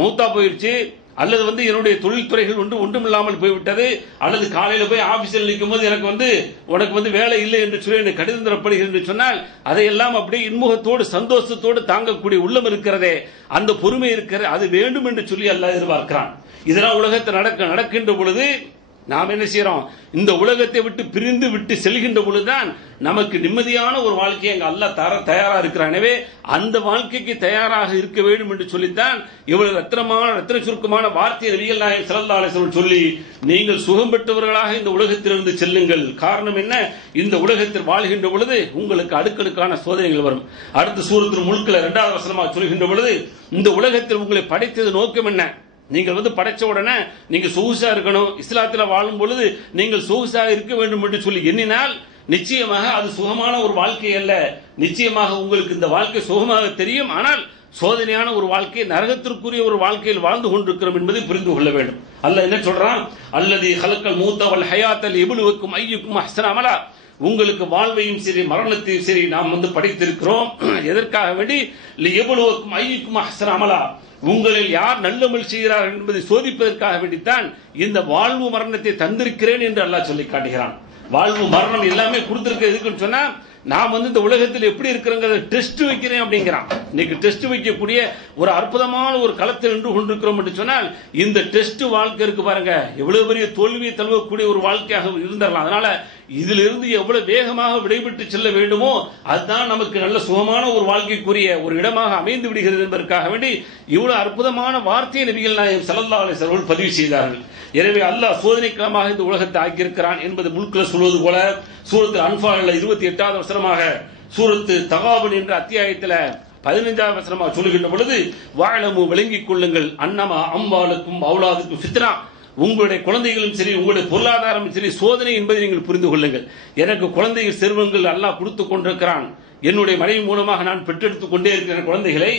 மௌத்தா போயிடுச்சு, அல்லது என்னுடைய தொழில்துறைகள் ஒன்றுமில்லாமல் போய்விட்டது, அல்லது காலையில போய் ஆபீஸில் நிற்கும் போது எனக்கு உனக்கு வேலை இல்லை என்று சொல்லி எனக்கு கடிதம் தரப்படுகிறது என்று சொன்னால் அதையெல்லாம் அப்படியே இன்முகத்தோடு சந்தோஷத்தோடு தாங்கக்கூடிய உள்ளம் இருக்கிறதே, அந்த பொறுமை இருக்கிற அது வேண்டும் என்று சொல்லி அல்லாஹ் எதிர்பார்க்கிறான். இதெல்லாம் உலகத்தில் நடக்கின்ற பொழுது நாம் என்ன செய்யறோம்? இந்த உலகத்தை விட்டு பிரிந்து விட்டு செல்கின்ற பொழுதுதான் நமக்கு நிம்மதியான ஒரு வாழ்க்கையை அங்க அல்லாஹ் தயாரா இருக்கிறான். எனவே அந்த வாழ்க்கைக்கு தயாராக இருக்க வேண்டும் என்று சொல்லித்தான் இவ்வளவு ரத்தின சுருக்கமான வார்த்தையை நபிகள் நாயகம் ஸல்லல்லாஹு அலைஹி வஸல்லம் சொல்லி நீங்கள் சுகம் பெற்றவர்களாக இந்த உலகத்திலிருந்து செல்லுங்கள். காரணம் என்ன? இந்த உலகத்தில் வாழ்கின்ற பொழுது உங்களுக்கு அடுக்கடுக்கான சோதனைகள் வரும். அடுத்த சூரத்துல் முல்க்ல 2வது வசனமாக சொல்கின்ற பொழுது இந்த உலகத்தில் உங்களை படைத்தது நோக்கம் என்ன? நீங்கள் படைச்ச உடனே நீங்க சொகுசா இருக்கணும், இஸ்லாத்துல வாழும் பொழுது நீங்கள் சொகுசா இருக்க வேண்டும் என்று சொல்லி எண்ணினால் நிச்சயமாக அது சுகமான ஒரு வாழ்க்கை அல்ல. நிச்சயமாக உங்களுக்கு இந்த வாழ்க்கை சுகமாக தெரியும், ஆனால் சோதனையான ஒரு வாழ்க்கை, நரகத்திற்குரிய ஒரு வாழ்க்கையில் வாழ்ந்து கொண்டிருக்கிறோம் என்பதை புரிந்து கொள்ள வேண்டும். அல்லாஹ் என்ன சொல்றான்? அல்லதி ஹலக்கல் மூத்த வல் ஹயாத்த லியப்லுவக்கும் அய்யுக்கும் அஹ்ஸனு அமலா, உங்களுக்கு வாழ்வையும் சரி மரணத்தையும் சரி நாம் படைத்திருக்கிறோம். எதற்காக வேண்டி? லியப்லுவக்கும் அய்யுக்கும் அஹ்ஸனு அமலா, உங்களில் யார் நல்லமல் செய்கிறார்கள் என்பதை சோதிப்பதற்காக வேண்டித்தான் இந்த வாழ்வு மரணத்தை தந்திருக்கிறேன் என்று அல்லாஹ் சொல்லி காட்டுகிறான். வாழ்வு மரணம் எல்லாமே கொடுத்திருக்க எதுக்குன்னு சொன்னா நாம் இந்த உலகத்தில் எப்படி இருக்கிறோங்கிறத டெஸ்ட் வைக்கிறேன் அப்படிங்கிறான். இன்னைக்கு டெஸ்ட் வைக்கக்கூடிய ஒரு அற்புதமான ஒரு களத்தில் நின்று கொண்டிருக்கிறோம் என்று சொன்னால் இந்த டெஸ்ட் வாழ்க்கை இருக்கு பாருங்க, எவ்வளவு பெரிய தோல்வியை தழுவக்கூடிய ஒரு வாழ்க்கையாக இருந்துடலாம். அதனால இதிலிருந்து எவ்வளவு வேகமாக விடைபெற்று செல்ல வேண்டுமோ அதுதான் நமக்கு நல்ல சுகமான ஒரு வாழ்க்கைக்குரிய ஒரு இடமாக அமைந்து விடுகிறது என்பதற்காக வேண்டி இவ்வளவு அற்புதமான வார்த்தையை நபிகள் நாயகம் ஸல்லல்லாஹு அலைஹி வஸல்லம் பதிவு செய்தார்கள். எனவே அல்லாஹ் சோதனைக்காக இந்த உலகத்தை ஆக்கியிருக்கிறான் என்பது முல்க்ல சொல்வது போல சூரத்து அன்ஃபால்ல 28வது வசனமாக, சூரத்து தகாபுன் என்ற அத்தியாயத்தில் 15வது வசனமாக சொல்லுகின்ற பொழுது வஅலமு விளங்கிக் கொள்ளுங்கள் அன்னமா அம்வாலுக்கும் அவுலாதுக்கும் ஃபித்னா, உங்களுடைய குழந்தைகளும் சரி உங்களுடைய பொருளாதாரம் சரி சோதனை என்பதை நீங்கள் புரிந்து கொள்ளுங்கள். எனக்கு குழந்தைகள் செல்வங்கள் அல்லாஹ் கொடுத்துக் கொண்டிருக்கிறான், என்னுடைய மனைவி மூலமாக நான் பெற்றெடுத்துக் கொண்டே இருக்கிற குழந்தைகளை,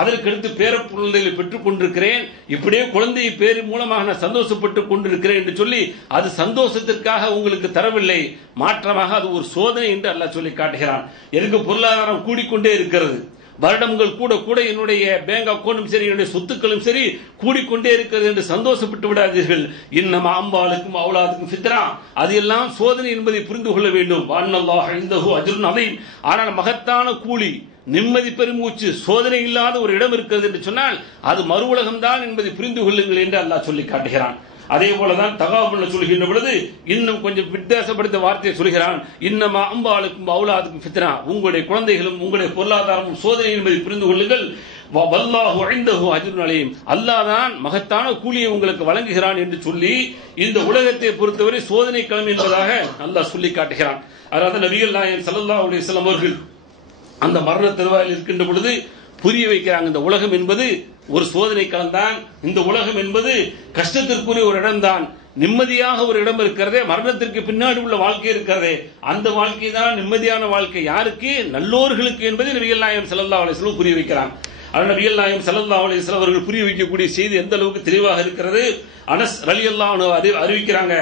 அதற்கடுத்து பேர குழந்தைகளை பெற்றுக் கொண்டிருக்கிறேன், இப்படியே குழந்தை பேரு மூலமாக நான் சந்தோஷப்பட்டுக் கொண்டிருக்கிறேன் என்று சொல்லி அது சந்தோஷத்திற்காக உங்களுக்கு தரவில்லை, மாற்றமாக அது ஒரு சோதனை என்று அல்லாஹ் சொல்லி காட்டுகிறான். எனக்கு பொருளாதாரம் கூடிக்கொண்டே இருக்கிறது, வருடங்கள் கூட கூட என்னுடைய பேங்க் அக்கௌண்டும் சரி என்னுடைய சொத்துக்களும் சரி கூடிக்கொண்டே இருக்கிறது என்று சந்தோஷப்பட்டு விடாதீர்கள். இன்னமா அம்பாலுக்கும் அவுலாதுக்கும் ஃபித்னா, அது எல்லாம் சோதனை என்பதை புரிந்து கொள்ள வேண்டும். வஅன்னல்லாஹ இன்தஹு அஜ்ருன் அதீம், ஆனால் மகத்தான கூலி நிம்மதி பெருமூச்சு சோதனை இல்லாத ஒரு இடம் இருக்கிறது என்று சொன்னால் அது மறு உலகம்தான் என்பதை புரிந்து கொள்ளுங்கள் என்று அல்லாஹ் சொல்லி காட்டுகிறான். அதே போலதான் தகாபுல்ல சொல்கின்ற பொழுது இன்னும் கொஞ்சம் வித்தியாசப்படுத்த வார்த்தையை சொல்கிறான். இன்னமா அம்பாலுக்கும் அவுலாதுக்கும் ஃபித்னா, உங்களுடைய குழந்தைகளும் உங்களுடைய பொருளாதாரமும் சோதனை என்பதை புரிந்து கொள்ளுங்கள். வல்லாஹு இன்தஹு அஜ்ருன் அலீம், அல்லாஹ் தான் மகத்தான கூலியை உங்களுக்கு வழங்குகிறான் என்று சொல்லி இந்த உலகத்தை பொறுத்தவரை சோதனை களம் என்பதாக அல்லாஹ் சொல்லி காட்டுகிறான். அதாவது நபிகள் நாயகம் ஸல்லல்லாஹு அலைஹி வஸல்லம் அவர்கள் அந்த மரண தருவாயில் இருக்கின்ற பொழுது புரிய வைக்கிறாங்க, இந்த உலகம் என்பது ஒரு சோதனை களம்தான், இந்த உலகம் என்பது கஷ்டத்திற்குரிய ஒரு இடம்தான், நிம்மதியாக ஒரு இடம் இருக்கிறதே, மரணத்திற்கு பின்னாடி உள்ள வாழ்க்கை இருக்கிறதே, அந்த வாழ்க்கை தான் நிம்மதியான வாழ்க்கை. யாருக்கு? நல்லோர்களுக்கு என்பதை நபிகள் நாயகம் ஸல்லல்லாஹு அலைஹி வஸல்லம் புரிய வைக்கிறாங்க. நபிகள் நாயகம் ஸல்லல்லாஹு அலைஹி வஸல்லம் அவர்கள் புரிய வைக்கக்கூடிய செய்தி எந்த அளவுக்கு தெளிவாக இருக்கிறது. அனஸ் ரலியல்லாஹு அன்ஹு அறிவிக்கிறாங்க,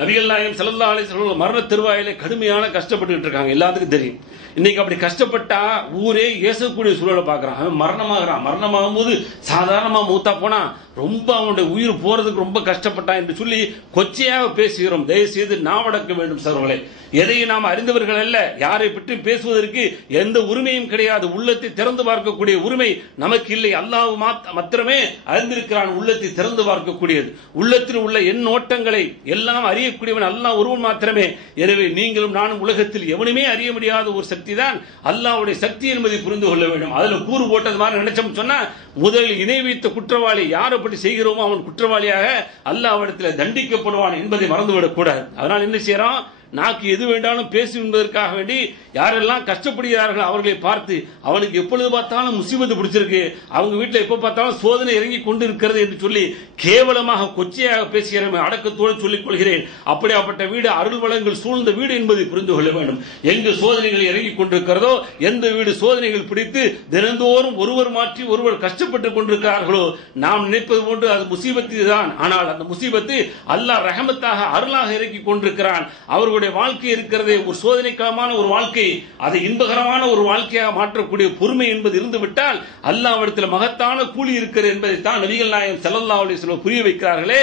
நபிகள் நாயகம் ஸல்லல்லாஹு அலைஹி வஸல்லம் மரண தருவாயிலே கடுமையான கஷ்டப்பட்டு இருக்காங்க. எல்லாத்துக்கும் தெரியும். இன்னைக்கு அப்படி கஷ்டப்பட்டா ஊரே ஏசக்கூடிய சூழலை பார்க்கறான். அவன் மரணமாகறான். மரணமாகும் போது சாதாரணமா மூத்தா போனா ரொம்ப அவனுடைய உயிர் போறதுக்கு ரொம்ப கஷ்டப்பட்டான் என்று சொல்லி கொச்சையாக பேசுகிறோம். தயவு செய்து நாவடக்க வேண்டும் சகோதரர்களே. எதையும் நாம் அறிந்தவர்கள் அல்ல. யாரை பற்றி பேசுவதற்கு எந்த உரிமையும் கிடையாது. உள்ளத்தை திறந்து பார்க்கக்கூடிய உரிமை நமக்கு இல்லை. அல்லாஹ் மாத்திரமே அறிந்திருக்கிறான் உள்ளத்தை திறந்து பார்க்கக்கூடியது. உள்ளத்தில் உள்ள எண்ணோட்டங்களை எல்லாம் அறியக்கூடியவன் அல்லாஹ் ஒருவன் மாத்திரமே. எனவே நீங்களும் நானும் உலகத்தில் எவனுமே அறிய முடியாத ஒரு சக்தி தான் அல்லாஹ்வுடைய சக்தி என்பதை புரிந்து கொள்ள வேண்டும். அதுல கூறு போட்டது மாதிரி நினைச்சோம் சொன்னா முதலில் இணை வைத்த குற்றவாளி யார் அப்படி செய்கிறோமோ அவன் குற்றவாளியாக அல்லாஹ்விடத்தில் தண்டிக்கப்படுவான் என்பதை மறந்துவிடக் கூடாது. அதனால் என்ன செய்யறோம், நாக்கு எது வேண்டாலும் பேசு என்பதற்காக வேண்டி யாரெல்லாம் கஷ்டப்படுகிறார்கள் அவர்களை பார்த்து அவனுக்கு எப்பொழுது பார்த்தாலும் முசீபத்து பிடிச்சிருக்கு, அவங்க வீட்டில் எப்ப பார்த்தாலும் சோதனை இறங்கி கொண்டு இருக்கிறது என்று சொல்லி கேவலமாக கொச்சையாக பேசுகிறேன். அடக்கத்தோடு சொல்லிக் கொள்கிறேன், அப்படியாப்பட்ட வீடு அருள் வளங்கள் சூழ்ந்த வீடு என்பதை புரிந்து கொள்ள வேண்டும். எங்கு சோதனைகள் இறங்கி கொண்டிருக்கிறதோ, எந்த வீடு சோதனைகள் பிடித்து தினந்தோறும் ஒருவர் மாற்றி ஒருவர் கஷ்டப்பட்டுக் கொண்டிருக்கிறார்களோ, நாம் நினைப்பது போன்று அது முசீபத்து தான். ஆனால் அந்த முசீபத்து அல்லாஹ் ரஹமத்தாக அருளாக இறக்கி கொண்டிருக்கிறான். அவர்களுடைய வாழ்க்கை இருக்கிறதே ஒரு சோதனைக்கான ஒரு வாழ்க்கை, அதை இன்பகரமான ஒரு வாழ்க்கையாக மாற்றக்கூடிய பொறுமை என்பது இருந்துவிட்டால் அல்லாஹ்விடத்தில் மகத்தான கூலி இருக்கிறது என்பதை தான் நபிகள் நாயகம் ஸல்லல்லாஹு அலைஹி வஸல்லம் புரிய வைக்கிறார்களே.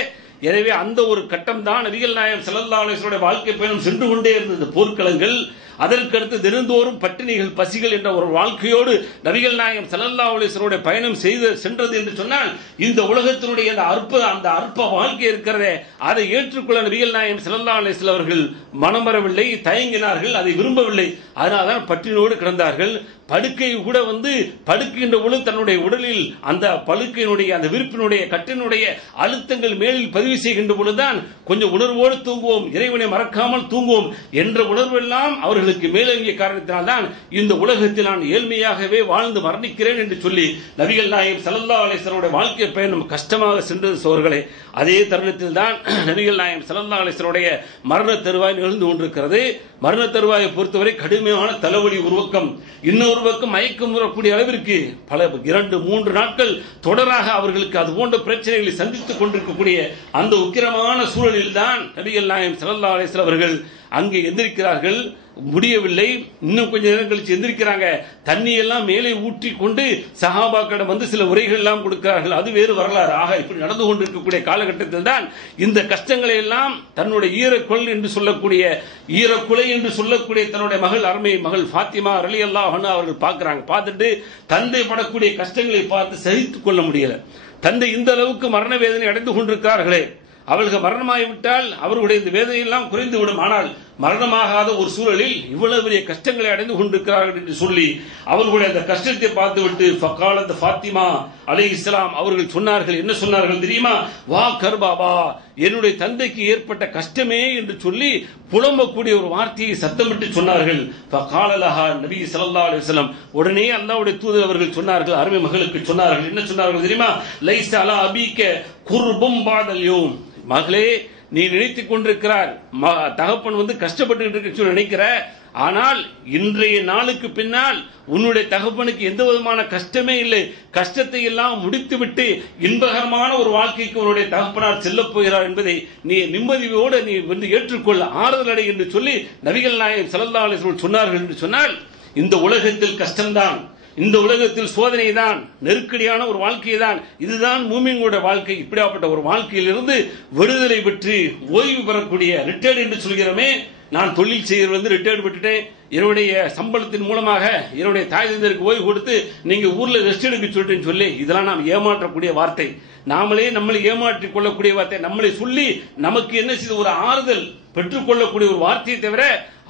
எனவே அந்த ஒரு கட்டம் தான் நபிகள் நாயகம் ஸல்லல்லாஹு அலைஹி வஸல்லம் வாழ்க்கை பயணம் சென்று கொண்டே இருந்தது. போர்க்களங்கள், அதற்கடுத்து தினந்தோறும் பட்டினிகள் பசிகள் என்ற ஒரு வாழ்க்கையோடு நபிகள் நாயகம் ஸல்லல்லாஹு அலைஹி வஸல்லம் பயணம் சென்றது என்று சொன்னால் இந்த உலகத்தினுடைய அந்த அற்ப வாழ்க்கை இருக்கிறதே அதை ஏற்றுக்கொள்ள நபிகள் நாயகம் ஸல்லல்லாஹு அலைஹி வஸல்லம் அவர்கள் மனமரவில்லை, தயங்கினார்கள், அதை விரும்பவில்லை. அதனால்தான் பட்டினியோடு கிடந்தார்கள். படுக்கை கூட படுக்கின்ற பொழுது தன்னுடைய உடலில் அந்த படுக்கையினுடைய அந்த விருப்பினுடைய கட்டினுடைய அழுத்தங்கள் மேலில் பதிவு செய்கின்ற பொழுதுதான் கொஞ்சம் உணர்வோடு தூங்குவோம், இறைவனை மறக்காமல் தூங்குவோம் என்ற உணர்வெல்லாம் அவர்களுக்கு மேலங்கிய காரணத்தினால்தான் இந்த உலகத்தில் நான் ஏழ்மையாகவே வாழ்ந்து மரணிக்கிறேன் என்று சொல்லி நபிகள் நாயகம் ஸல்லல்லாஹு அலைஹி வஸல்லம் வாழ்க்கை பயணம் கஷ்டமாக சென்றது சோர்களே. அதே தருணத்தில் தான் நபிகள் நாயகம் ஸல்லல்லாஹு அலைஹி வஸல்லம் மரண தருவாய் நிகழ்ந்து கொண்டிருக்கிறது. மரண தருவாயை பொறுத்தவரை கடுமையான தலைவலி உருவக்கம், இன்னொரு பக்கம் மயக்கம் வரக்கூடிய அளவிற்கு பல 2-3 நாட்கள் தொடராக அவர்களுக்கு அது போன்ற பிரச்சனைகளை சந்தித்துக் கொண்டிருக்கக்கூடிய அந்த உக்கிரமான சூழலில் தான் நபிகள் நாயகம் ஸல்லல்லாஹு அலைஹி வஸல்லம் அவர்கள் அங்கே எந்திரிக்கிறார்கள். முடியவில்லை, இன்னும் கொஞ்ச நேரம் கழிச்சு எந்திரிக்கிறாங்க. தண்ணி எல்லாம் மேலே ஊற்றி கொண்டு சஹாபாக்களிடம் சில உரைகள் எல்லாம் கொடுக்கிறார்கள். அது வேறு வரலாறு. ஆக இப்படி நடந்து கொண்டிருக்கக்கூடிய காலகட்டத்தில் தான் இந்த கஷ்டங்களை எல்லாம் தன்னுடைய ஈரக்குலை என்று சொல்லக்கூடிய தன்னுடைய மகள் அருமை மகள் ஃபாத்திமா ரலியல்லாஹு அன்ஹா அவர்கள் பார்க்கிறாங்க. பார்த்துட்டு தந்தை படக்கூடிய கஷ்டங்களை பார்த்து சகித்துக் கொள்ள முடியல. தந்தை இந்த அளவுக்கு மரண வேதனை அடைந்து கொண்டிருக்கிறார்களே, அவர்கள் மரணமாகிவிட்டால் அவர்களுடைய இந்த வேதனையெல்லாம் குறைந்துவிடும். ஆனால் மரணமாகாத ஒரு சூழலில் இவ்வளவு பெரிய கஷ்டங்களை அடைந்து கொண்டிருக்கிறார்கள் என்று சொல்லி அவர்களுடைய அந்த கஷ்டத்தை பார்த்துவிட்டு ஃபகாலத் ஃபாத்திமா அலைஹிஸ்ஸலாம் அவர்கள் சொன்னார்கள். என்ன சொன்னார்கள் தெரியுமா? வா கர்பாபா, என்னுடைய தந்தைக்கு ஏற்பட்ட கஷ்டமே என்று சொல்லி புலம்பக்கூடிய ஒரு வார்த்தையை சத்தமிட்டு சொன்னார்கள். ஃபகால லஹா நபி ஸல்லல்லாஹு அலைஹி வஸல்லம் உடனே அல்லாஹ்வுடைய தூதர் அவர்கள் சொன்னார்கள், அருமை மகளுக்கு சொன்னார்கள். என்ன சொன்னார்கள் தெரியுமா? லைஸ அலா அபீக குர்பும் பாதல் யௌம், மகளே நீ நினைத்துக் கொண்டிருக்கிறார் தகப்பன் கஷ்டப்பட்டு நினைக்கிற, ஆனால் இன்றைய நாளுக்கு பின்னால் உன்னுடைய தகப்பனுக்கு எந்த விதமான கஷ்டமே இல்லை. கஷ்டத்தை எல்லாம் முடித்துவிட்டு இன்பகரமான ஒரு வாழ்க்கைக்கு உன்னுடைய தகப்பனார் செல்லப் போகிறார் என்பதை நீ நிம்மதியோடு நீ ஏற்றுக்கொள்ள, ஆறுதல் அடை என்று சொல்லி நபிகள் நாயகம் ஸல்லல்லாஹு அலைஹி வஸல்லம் சொன்னார்கள். என்று சொன்னால் இந்த உலகத்தில் கஷ்டம்தான், இந்த உலகத்தில் சோதனை தான், நெருக்கடியான ஒரு வாழ்க்கை தான், இதுதான் மூமின்களுடைய வாழ்க்கை. இப்படியாப்பட்ட ஒரு வாழ்க்கையிலிருந்து விடுதலை பெற்று ஓய்வு பெறக்கூடிய ரிட்டையர்ட் என்று சொல்கிறோமே, நான் தொழில் செய்கிறது ரிட்டையர்ட் பெற்றுட்டேன், என்னுடைய சம்பளத்தின் மூலமாக என்னுடைய தாய் தந்தையருக்கு ஓய்வு கொடுத்து நீங்க ஊர்ல ரெஸ்ட் எடுக்க சொல்லிட்டேன்னு சொல்லி, இதெல்லாம் நாம் ஏமாற்றக்கூடிய வார்த்தை, நாமளே நம்மளை ஏமாற்றிக் கொள்ளக்கூடிய வார்த்தை, நம்மளை சொல்லி நமக்கு என்ன செய்த ஒரு ஆறுதல் பெற்றுக்கொள்ளக்கூடிய ஒரு வார்த்தையை தவிர,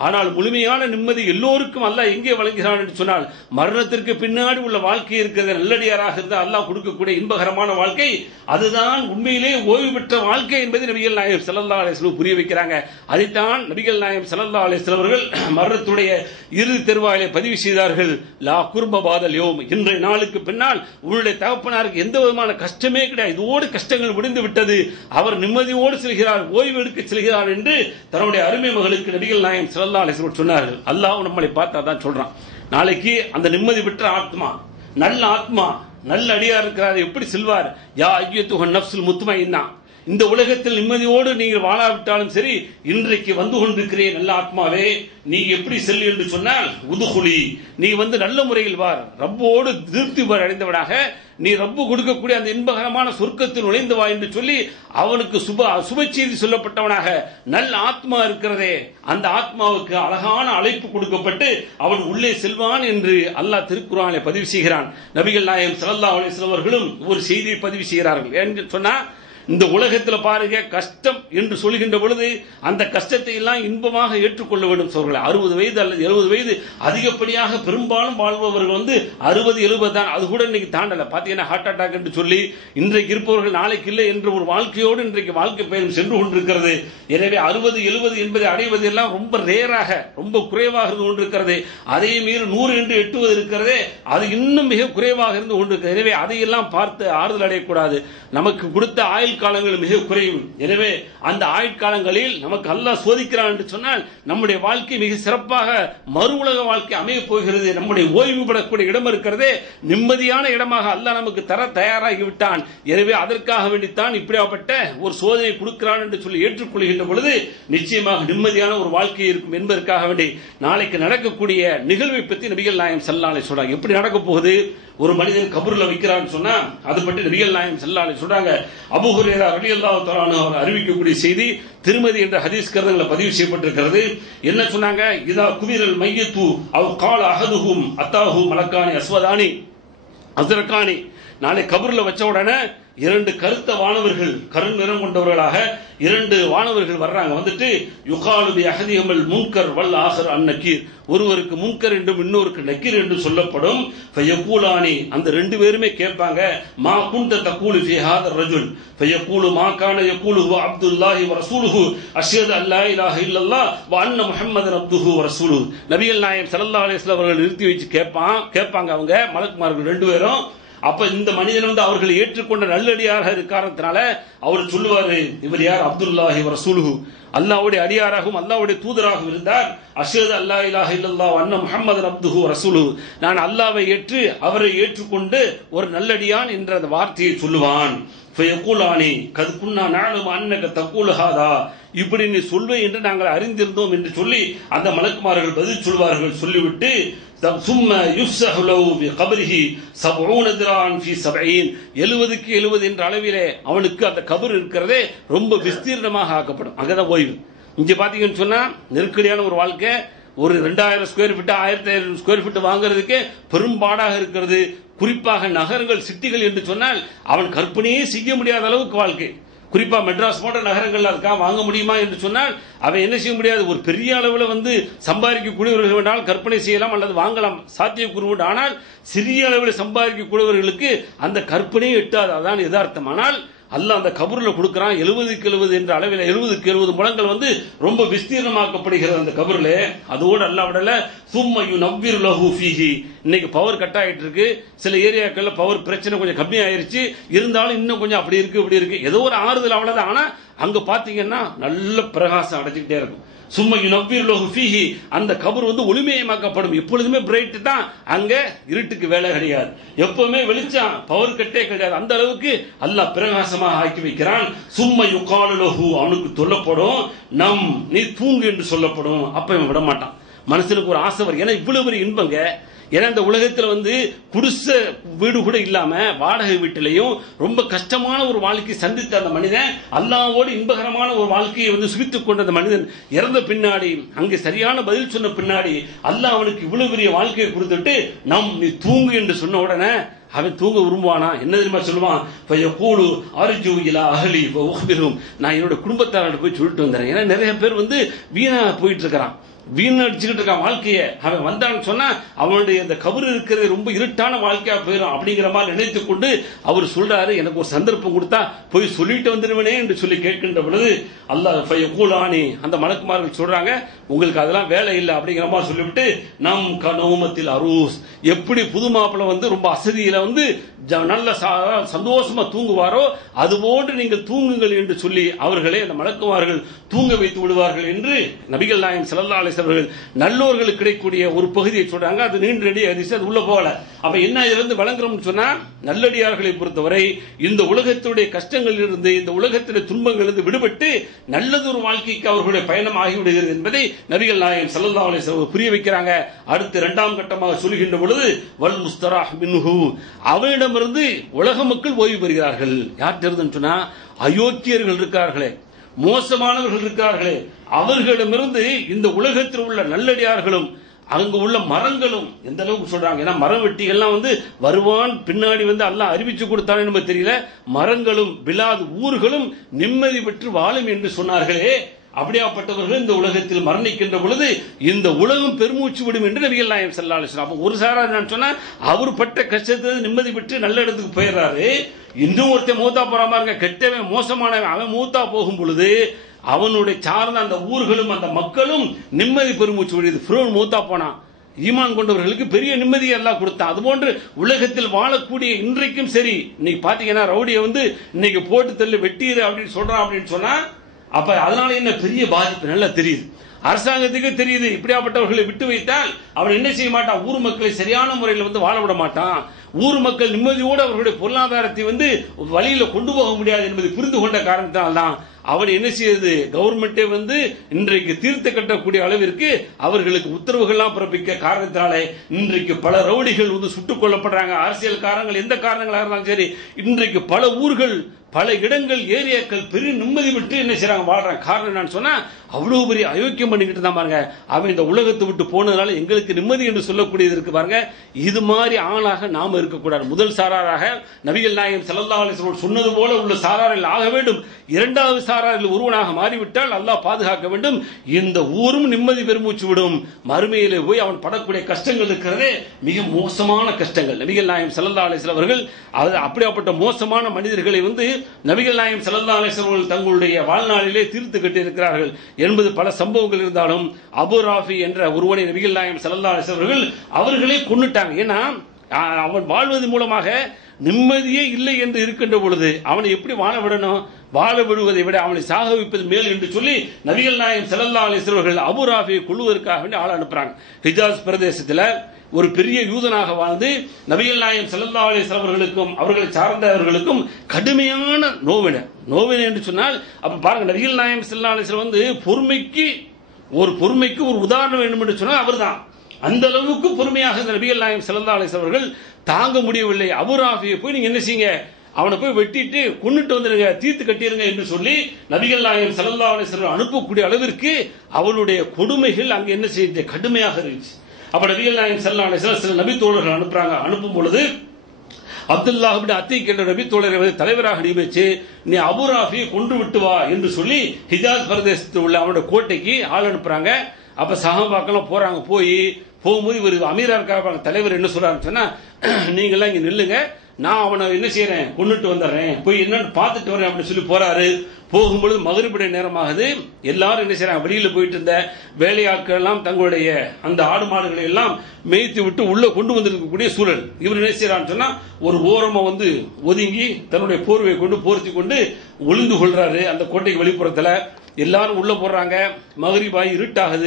ஆனால் முழுமையான நிம்மதி எல்லோருக்கும் அல்லாஹ் எங்கே வழங்குகிறான் என்று சொன்னால் மரணத்திற்கு பின்னாடி உள்ள வாழ்க்கை இருக்கிறது. நல்லடியாராக இருந்தால் அல்லாஹ் கொடுக்கக்கூடிய இன்பகரமான வாழ்க்கை, அதுதான் உண்மையிலே ஓய்வு பெற்ற வாழ்க்கை என்பதை நபிகள் நாயகம் ஸல்லல்லாஹு அலைஹி வஸல்லம் புரிய வைக்கிறாங்க. அதைத்தான் நபிகள் நாயகம் ஸல்லல்லாஹு அலைஹி வஸல்லம் அவர்கள் மரணத்துடைய இறுதி தருவாயிலே பதிவு செய்தார்கள். லா குர்ப பாதல் யௌம், இன்றைய நாளுக்கு பின்னால் உன்னுடைய தகப்பனாருக்கு எந்த விதமான கஷ்டமே கிடையாது, இதோடு கஷ்டங்கள் முடிந்து விட்டது, அவர் நிம்மதியோடு செல்கிறார், ஓய்வு எடுக்க செல்கிறார் என்று தன்னுடைய அருமை மகளுக்கு நபிகள் நாயகம் ஸல்லல்லாஹு அலைஹி வஸல்லம் சொன்னார்கள். அல்லாஹ் நம்மளை பார்த்தா தான் சொல்றான், நாளைக்கு அந்த நிம்மதி பெற்ற ஆத்மா, நல்ல ஆத்மா, நல்ல அடியார் இருக்கிறார், எப்படி செல்வார்? யா அய்யத்துஹன் நஃப்ஸுல் முத்மஇன்னா, இந்த உலகத்தில் நிம்மதியோடு நீங்கள் வாழாவிட்டாலும் சரி, இன்றைக்கு வந்து கொண்டிருக்கிறேன் நல்ல ஆத்மாவே, நீ எப்படி செல்லு என்று சொன்னால் உதுகுலி, நீ வந்து நல்ல முறையில் வார், ரப்போடு திருப்தி அடைந்தவனாக நீ ரப்பு கொடுக்கக்கூடிய அந்த இன்பகரமான சொர்க்கத்தில் நுழைந்து வா என்று சொல்லி அவனுக்கு சுப செய்தி சொல்லப்பட்டவனாக நல்ல ஆத்மா இருக்கிறதே, அந்த ஆத்மாவுக்கு அழகான அழைப்பு கொடுக்கப்பட்டு அவன் உள்ளே செல்வான் என்று அல்லாஹ் திருக்குர்ஆனிலே பதிவு செய்கிறான். நபிகள் நாயகம் ஸல்லல்லாஹு அலைஹி வஸல்லம் அவர்களும் ஒரு செய்தியை பதிவு செய்கிறார்கள். என்று சொன்னா, இந்த உலகத்தில் பாருங்க, கஷ்டம் என்று சொல்கின்ற பொழுது அந்த கஷ்டத்தை எல்லாம் இன்பமாக ஏற்றுக்கொள்ள வேண்டும். சொல்கிறார் 60 வயது அல்லது 70 வயது அதிகப்படியாக பெரும்பாலும் வாழ்பவர்கள் வந்து 60-70 தான். அது கூட இன்னைக்கு தாண்டல. பாத்தீங்கன்னா ஹார்ட் அட்டாக் என்று சொல்லி இன்றைக்கு இருப்பவர்கள் நாளைக்கு இல்லை என்ற ஒரு வாழ்க்கையோடு இன்றைக்கு வாழ்க்கை பயணம் சென்று கொண்டிருக்கிறது. எனவே 60-70 என்பதை அடைவது எல்லாம் ரொம்ப ரேராக, ரொம்ப குறைவாக இருந்து கொண்டிருக்கிறது. அதே மீறி 100 என்று எட்டுவது இருக்கிறதே, அது இன்னும் மிக குறைவாக இருந்து கொண்டிருக்கிறது. எனவே அதையெல்லாம் பார்த்து ஆறுதல் அடையக்கூடாது. நமக்கு கொடுத்த ஆயுள் காலங்கள் மிக குறையும். எனவே அந்த ஆயுட்காலங்களில் நமக்கு அல்லாஹ் சோதிக்கிறான் என்று சொன்னால் நம்முடைய வாழ்க்கை மிக சிறப்பாக மறு உலக வாழ்க்கை அமைய போகிறது. நம்முடைய ஓய்வு பெறக்கூடிய இடம் இருக்கிறதே, நிம்மதியான இடமாக அல்லாஹ் நமக்கு தர தயாராகி விட்டான். எனவே அதற்காக வேண்டித்தான் இப்படியாப்பட்ட ஒரு சோதனை கொடுக்கிறான் என்று சொல்லி ஏற்றுக்கொள்கின்ற பொழுது நிச்சயமாக நிம்மதியான ஒரு வாழ்க்கை இருக்கும் என்பதற்காக வேண்டி நாளைக்கு நடக்கக்கூடிய நிகழ்வை பற்றி நபிகள் நாயகம் ஸல்லல்லாஹு அலைஹி சொல்றாங்க. எப்படி நடக்க போகுது? ஒரு மனிதன் கபூர்ல வைக்கிறான்னு சொன்னா அது பற்றி நபிகள் நாயகம் ஸல்லல்லாஹு அலைஹி சொல்றாங்க. அபூ ஹுரைரா ரலியல்லாஹு தஆலா அன்ஹு அவர் அறிவிக்கக்கூடிய செய்தி திருமதி என்ற ஹதீஸ் கிரந்தங்களில் பதிவு செய்யப்பட்டிருக்கிறது. என்ன சொன்னாங்க? இதா குபிரல் மையத்து அவ் கால அஹதுஹும் அத்தாஹு மலக்கானி அஸ்வதானி அஸ்ரகானி, நாளை கபூர்ல வச்ச உடனே 2 கருத்த வானவர்கள், கருநிறம் கொண்டவர்களாக 2 வானவர்கள் வர்றாங்க. வந்துட்டு யுகாலு பி அஹதிஹுல் முன்கர் வல் ஆஹர் அன்னகீர், ஒருவருக்கு முன்கர் என்றும் இன்னொருக்கு நக்கீர் என்று சொல்லப்படும். ஃபயகூலானி, அந்த 2 பேருமே கேட்பாங்க, மா குன்த தகூலு ஃபீ ஹாதர் ரஜுல் ஃபயகூலு மா கான யகூலுஹு அப்துல்லாஹி வ ரசூலுஹு அஷ்ஹது அல்லா இலாஹ இல்லல்லாஹ் வ அன்ன முஹம்மதன் அப்துஹு வ ரசூலுஹு. நபிகள் நாயகம் ஸல்லல்லாஹு அலைஹி வஸல்லம் அவர்கள் நிறுத்தி வச்சு கேட்பாங்க அவங்க மலக்குமார்கள் 2 பேரும். அப்ப இந்த மனிதன் வந்து அவர்களை ஏற்றுக்கொண்ட நல்லடியாக இருக்காரத்தினால அவர் சொல்லுவாரு, இவர் யார்? அப்துல்லாஹி வ ரசூலுஹு, அல்லாஹ்வுடைய அடியாராகவும் அல்லாஹ்வுடைய தூதராகவும் இருந்தார். அஷ்ஹது அல்லா இலாஹ இல்லல்லாஹ் வ அன்ன முஹம்மதன் அப்துஹு வ ரசூலுஹு, நான் அல்லாஹ்வை ஏற்று அவரை ஏற்றுக்கொண்டு ஒரு நல்லடியான் என்ற அந்த வார்த்தையை சொல்லுவான். ஃபயகூலானி கத் குன்னா நஅலமு அன்னக தகூலு ஹாதா, இப்படி நீ சொல்வே என்று நாங்கள் அறிந்திருந்தோம் என்று சொல்லி அந்த மலக்குமார்கள் பதில் சொல்வார்கள். சொல்லிவிட்டு ثم يفسح له في قبره 70 ذراعا في 70, 70க்கு 70 என்ற அளவிலே அவனுக்கு அந்த கபர் இருக்கிறதே ரொம்ப விஸ்தீர்ணமாக ஆக்கப்படும். அங்கதான் ஓய்வு. இங்க பாத்தீங்கன்னு சொன்னா நெருக்கடியான ஒரு வாழ்க்கை, ஒரு 2000 ஸ்கொயர் ஃபீட் 1500 ஸ்கொயர் ஃபீட் வாங்குறதுக்கு பெரும்பாடாக இருக்கிறது. குறிப்பாக நகரங்கள், சிட்டிகள் என்று சொன்னால் அவன் கற்பனையே செய்ய முடியாத அளவுக்கு வாழ்க்கை. குறிப்பா மெட்ராஸ் போன்ற நகரங்கள் அதுக்காக வாங்க முடியுமா என்று சொன்னால் அவன் என்ன செய்ய முடியாது. ஒரு பெரிய அளவில் வந்து சம்பாதிக்கக்கூடியவர்கள் வேண்டால் கற்பனை செய்யலாம் அல்லது வாங்கலாம், சாத்தியக்கூறு உண்டு. ஆனால் சிறிய அளவில் சம்பாதிக்கக்கூடியவர்களுக்கு அந்த கற்பனையே எட்டாது. அதான் யதார்த்தம். ஆனால் அல்லாஹ் அந்த கபூர்ல கொடுக்கிறான் 70க்கு 70 என்ற அளவில் 70க்கு 70 முழங்கள் வந்து ரொம்ப விஸ்தீர்ணமாக்கப்படுகிறது அந்த கபூர்ல. அதோடு அல்லாஹ் விடல சும்ம யுனவ்விரு லஹு ஃபீஹி, இன்னைக்கு பவர் கட் ஆயிட்டு இருக்கு. சில ஏரியாக்கள்ல பவர் பிரச்சனை கொஞ்சம் கம்மி ஆயிருச்சு, இருந்தாலும் இன்னும் கொஞ்சம் அப்படி இருக்கு இப்படி இருக்கு, ஏதோ ஒரு ஆறுதல் அவ்வளவுதான். ஆனா அங்க பாத்தீங்கன்னா நல்ல பிரகாசம் அடைஞ்சுக்கிட்டே இருக்கும். சும்மா யுனவ்விரு லஹு ஃபீஹி, அந்த கபர் வந்து ஒளிமயமாக்கப்படும். எப்பொழுதுமே பிரைட் தான், அங்க இருட்டுக்கு வேலை கிடையாது, எப்பவுமே வெளிச்சம், பவர் கட்டே கிடையாது. அந்த அளவுக்கு அல்லாஹ் பிரகாசமாக ஆக்கி வைக்கிறான். சும்மா யுகாலு லஹு, அவனுக்கு சொல்லப்படும் நம் நீ தூங்கு என்று சொல்லப்படும். அப்ப இவன் விட மாட்டான். மனசுக்கு ஒரு ஆசை வரும். ஏன்னா இவ்வளவு பெரிய இன்பங்க. ஏன்னா இந்த உலகத்தில் வந்து குடிசை வீடு கூட இல்லாம வாடகை வீட்டிலையும் ரொம்ப கஷ்டமான ஒரு வாழ்க்கையை சந்தித்த அந்த மனிதன் அல்லாஹ்வோடு இன்பகரமான ஒரு வாழ்க்கையை வந்து சுகித்துக் கொண்ட அந்த மனிதன் இறந்த பின்னாடி அங்கே சரியான பதில் சொன்ன பின்னாடி அல்லாஹ் அவனுக்கு இவ்வளவு பெரிய வாழ்க்கையை கொடுத்துட்டு நீ தூங்கு என்று சொன்ன உடனே அவன் தூங்க விரும்புவானா? என்ன தெரியுமா சொல்லுவான்? நான் என்னோட குடும்பத்தாரோட போய் சொல்லிட்டு வந்துறேன். ஏன்னா நிறைய பேர் வந்து வீணா போயிட்டு இருக்கிறான், வீணடிச்சுக்கிட்டு இருக்கான் வாழ்க்கையை. அவன் வந்தான்னு சொன்னா அவனுடைய அந்த கபர் இருக்கிறது ரொம்ப இருட்டான வாழ்க்கையா போயிடும் அப்படிங்கிற மாதிரி நினைத்து கொண்டு அவர் சொல்றாரு, எனக்கு ஒரு சந்தர்ப்பம் கொடுத்தா போய் சொல்லிட்டு வந்துடுவனே என்று சொல்லி கேட்கின்ற பொழுது அல்லாஹ் ஃபயகூலானி, அந்த மலக்குமார்கள் சொல்றாங்க, உங்களுக்கு அதெல்லாம் வேலை இல்லை அப்படிங்கிற மாதிரி சொல்லிவிட்டு நம் கனௌமத்தில் அரூஸ், எப்படி புது மாப்பிள்ளை வந்து ரொம்ப அசதியில வந்து நல்ல சந்தோஷமா தூங்குவாரோ அதுபோன்று நீங்கள் தூங்குங்கள் என்று சொல்லி அவர்களே அந்த மலக்குமார்கள் தூங்க வைத்து விடுவார்கள் என்று நபிகள் நாயகம் ஸல்லல்லாஹு அலைஹி அலைஹி அவர்கள் நல்லோர்களுக்கு கிடைக்கக்கூடிய ஒரு பகுதியை சொல்றாங்க. அது நீண்ட ஹதீஸ், அது உள்ள போகல. அப்ப என்ன இதிலிருந்து வழங்குறோம்னு சொன்னா, நல்லடியார்களை பொறுத்தவரை இந்த உலகத்துடைய கஷ்டங்களில் இருந்து, இந்த உலகத்திலே துன்பங்களில் இருந்து விடுபட்டு நல்லதொரு வாழ்க்கைக்கு அவர்களுடைய பயணம் ஆகிவிடுகிறது என்பதை நபிகள் நாயகம் ஸல்லல்லாஹு அலைஹி வஸல்லம் புரிய வைக்கிறாங்க. அடுத்து இரண்டாம் கட்டமாக சொல்கின்ற பொழுது வல் முஸ்தராஹ் மின்ஹு, அவனிடமிருந்து உலக மக்கள் ஓய்வு பெறுகிறார்கள். யார்கிட்ட சொன்னா, அயோக்கியர்கள் இருக்கிறார்களே, மோசமானவர்கள் இருக்கிறார்களே, அவர்களிடமிருந்து இந்த உலகத்தில் உள்ள நல்லடியார்களும் அங்கு உள்ள மரங்களும் எந்த அளவுக்கு சொல்றாங்க. ஏன்னா மரம் வெட்டிகள்லாம் வருவான் பின்னாடி அல்லாஹ் அறிவிச்சு கொடுத்தானே நம்ம தெரியல. மரங்களும் பிலாது ஊர்களும் நிம்மதி பெற்று வாழும் என்று சொன்னார்களே, அப்படியாப்பட்டவர்கள் இந்த உலகத்தில் மரணிக்கின்ற பொழுது இந்த உலகம் பெருமூச்சு விடும் என்று நபிகள் நாயகம் ஸல்லல்லாஹு அலைஹி வஸல்லம். அப்ப ஒரு சாரார் நான் சொன்னா, அவர் பட்ட கஷ்டத்தை நிம்மதி பெற்று நல்ல இடத்துக்கு போயிடுறாரு. இன்னும் ஒருத்தன் மூத்தா போறாம இருக்க, கெட்டவன் மோசமானவன், அவன் மூத்தா போகும் பொழுது அவனுடைய சார்ந்த அந்த ஊர்களும் அந்த மக்களும் நிம்மதி பெருமூச்சு விடுது. ஃபிரௌன் மூத்தா போனான், ஈமான் கொண்டவர்களுக்கு பெரிய நிம்மதியை எல்லாம் கொடுத்தான். அதுபோன்று உலகத்தில் வாழக்கூடிய இன்றைக்கும் சரி, இன்னைக்கு பாத்தீங்கன்னா ரவுடியை இன்னைக்கு போட்டு தள்ளி வெட்டிடு அப்படின்னு சொல்றான் அப்படின்னு சொன்னா, அப்ப அதனால என்ன பெரிய பாதிப்பு நல்லா தெரியுது, அரசாங்கத்துக்கு தெரியுது. இப்படியாப்பட்டவர்களை விட்டு வைத்தால் அவன் என்ன செய்ய மாட்டான், ஊர் மக்களை சரியான முறையில் வாழ விட மாட்டான். ஊர் மக்கள் நிம்மதியோடு அவர்களுடைய பொருளாதாரத்தை வழியில கொண்டு போக முடியாது என்பதை புரிந்து கொண்ட காரணத்தால் தான் அவன் என்ன செய்யுது, கவர்மெண்டே இன்றைக்கு தீர்த்து கட்டக்கூடிய அளவிற்கு அவர்களுக்கு உத்தரவுகள்லாம் பிறப்பிக்க காரணத்தினாலே இன்றைக்கு பல ரவுடிகள் சுட்டுக் கொல்லப்படுறாங்க. அரசியல் காரணங்கள் எந்த காரணங்களாக இருந்தாலும் சரி, இன்றைக்கு பல ஊர்கள் பல இடங்கள் ஏரியாக்கள் பெரிய நிம்மதி விட்டு என்ன செய்றாங்க, வாழ்றாங்க. காரணம் நான் சொன்னா, அவ்வளவு பெரிய அயோக்கியம் பண்ணிக்கிட்டு தான் பாருங்க. அவன் இந்த உலகத்தை விட்டு போனதுனால எங்களுக்கு நிம்மதி என்று சொல்லக்கூடியது இருக்கு பாருங்க. இது மாதிரி ஆளாக நாம இருக்கக்கூடாது. முதல் சாராராக நபிகள் நாயகம் ஸல்லல்லாஹு அலைஹி வஸல்லம் சொன்னது போல உள்ள சாராரில் ஆக வேண்டும். இரண்டாவது சாராரில் ஒருவனாக மாறிவிட்டால் அல்லாஹ் பாதுகாக்க வேண்டும். இந்த ஊரும் நிம்மதி பெருமூச்சு விடும். மறுமையிலே போய் அவன் படக்கூடிய கஷ்டங்கள் இருக்கிறதே மிக மோசமான கஷ்டங்கள். நபிகள் நாயகம் ஸல்லல்லாஹு அலைஹி வஸல்லம் அவர்கள் அப்படிப்பட்ட மோசமான மனிதர்களை நபிகள் நாயகம் ஸல்லல்லாஹு அலைஹி வஸல்லம் தங்களுடைய வாழ்நாளிலே தீர்த்து கட்டியிருக்கிறார்கள் என்பது பல சம்பவங்கள் இருந்தாலும், அபு ராஃபி என்ற ஒருவனை நபிகள் நாயகம் ஸல்லல்லாஹு அலைஹி வஸல்லம் அவர்களே கொன்னுட்டாங்க. ஏன்னா அவன் வாழ்வது மூலமாக நிம்மதியே இல்லை என்று இருக்கின்ற பொழுது அவனை எப்படி வாழ விடணும், வாழ விடுவதை விட அவனை சாக வைப்பது மேல் என்று சொல்லி நபிகள் நாயகம் ஸல்லல்லாஹு அலைஹி வஸல்லம் அவர்கள் அபு ராஃபியை கொல்வதற்காக ஆள் அனுப்புறாங்க. ஹிஜாஸ் பிரதேசத்தில் ஒரு பெரிய யூதனாக வாழ்ந்து நபிகள் நாயகம் ஸல்லல்லாஹு அலைஹி வஸல்லம் அவர்களுக்கும் அவர்களை சார்ந்தவர்களுக்கும் கடுமையான நோவினை என்று சொன்னால், அப்ப பாருங்க, நபிகள் நாயகம் ஸல்லல்லாஹு அலைஹி வஸல்லம் பொறுமைக்கு ஒரு உதாரணம் வேண்டும் என்று சொன்னால் அவர்தான். அந்த அளவுக்கு பொறுமையாக இந்த நபிகள் நாயகம் ஸல்லல்லாஹு அலைஹி வஸல்லம் அவர்கள் தாங்க முடியவில்லை. அபு ராஃபியை போய் நீங்க என்ன செய்யுங்க, அவனை போய் வெட்டிட்டு கொன்னுட்டு வந்துருங்க, தீர்த்து கட்டிருங்க என்று சொல்லி நபிகள் நாயகம் ஸல்லல்லாஹு அலைஹி வஸல்லம் அனுப்பக்கூடிய அளவிற்கு அவளுடைய கொடுமைகள் அங்கு என்ன செய்யுது, கடுமையாக இருந்துச்சு. அப்ப நபிகள் நாயகம் ஸல்லல்லாஹு அலைஹி வஸல்லம் சில நபி தோழர்கள் அனுப்பும் பொழுது அப்துல்லாஹ் இப்னு அத்தீக் என்ற நபி தோழரை தலைவராக நியமிச்சு, நீ அபு ராஃபியை கொன்று விட்டு வா என்று சொல்லி ஹிஜாஸ் பிரதேசத்தில் உள்ள அவனுடைய கோட்டைக்கு ஆள் அனுப்புறாங்க. அப்ப சஹாபாக்கள் போகும்போது இவர் அமீரா இருக்காங்க, தலைவர் என்ன சொல்றாருன்னு சொன்னா, நீங்க எல்லாம் இங்க நில்லுங்க, நான் அவனை என்ன செய்யறேன், கொண்டுட்டு வந்துடுறேன், போய் என்னன்னு பார்த்துட்டு வரேன் அப்படின்னு சொல்லி போறாரு. போகும்பொழுது மகரிபுடைய நேரமாகுது. எல்லாரும் என்ன செய்யறாங்க, வெளியில போயிட்டு இருந்த வேலையாட்கள் எல்லாம் தங்களுடைய அந்த ஆடு மாடுகளை எல்லாம் மேய்த்து விட்டு உள்ள கொண்டு வந்திருக்கக்கூடிய சூழல். இவர் என்ன செய்யறான்னு சொன்னா, ஒரு ஓரமா ஒதுங்கி தன்னுடைய போர்வையை கொண்டு போர்த்தி கொண்டு ஒளிந்து கொள்றாரு அந்த கோட்டைக்கு வெளிப்புறத்துல. எல்லாரும் உள்ள போடுறாங்க. மகரிபாய் இருட்டாக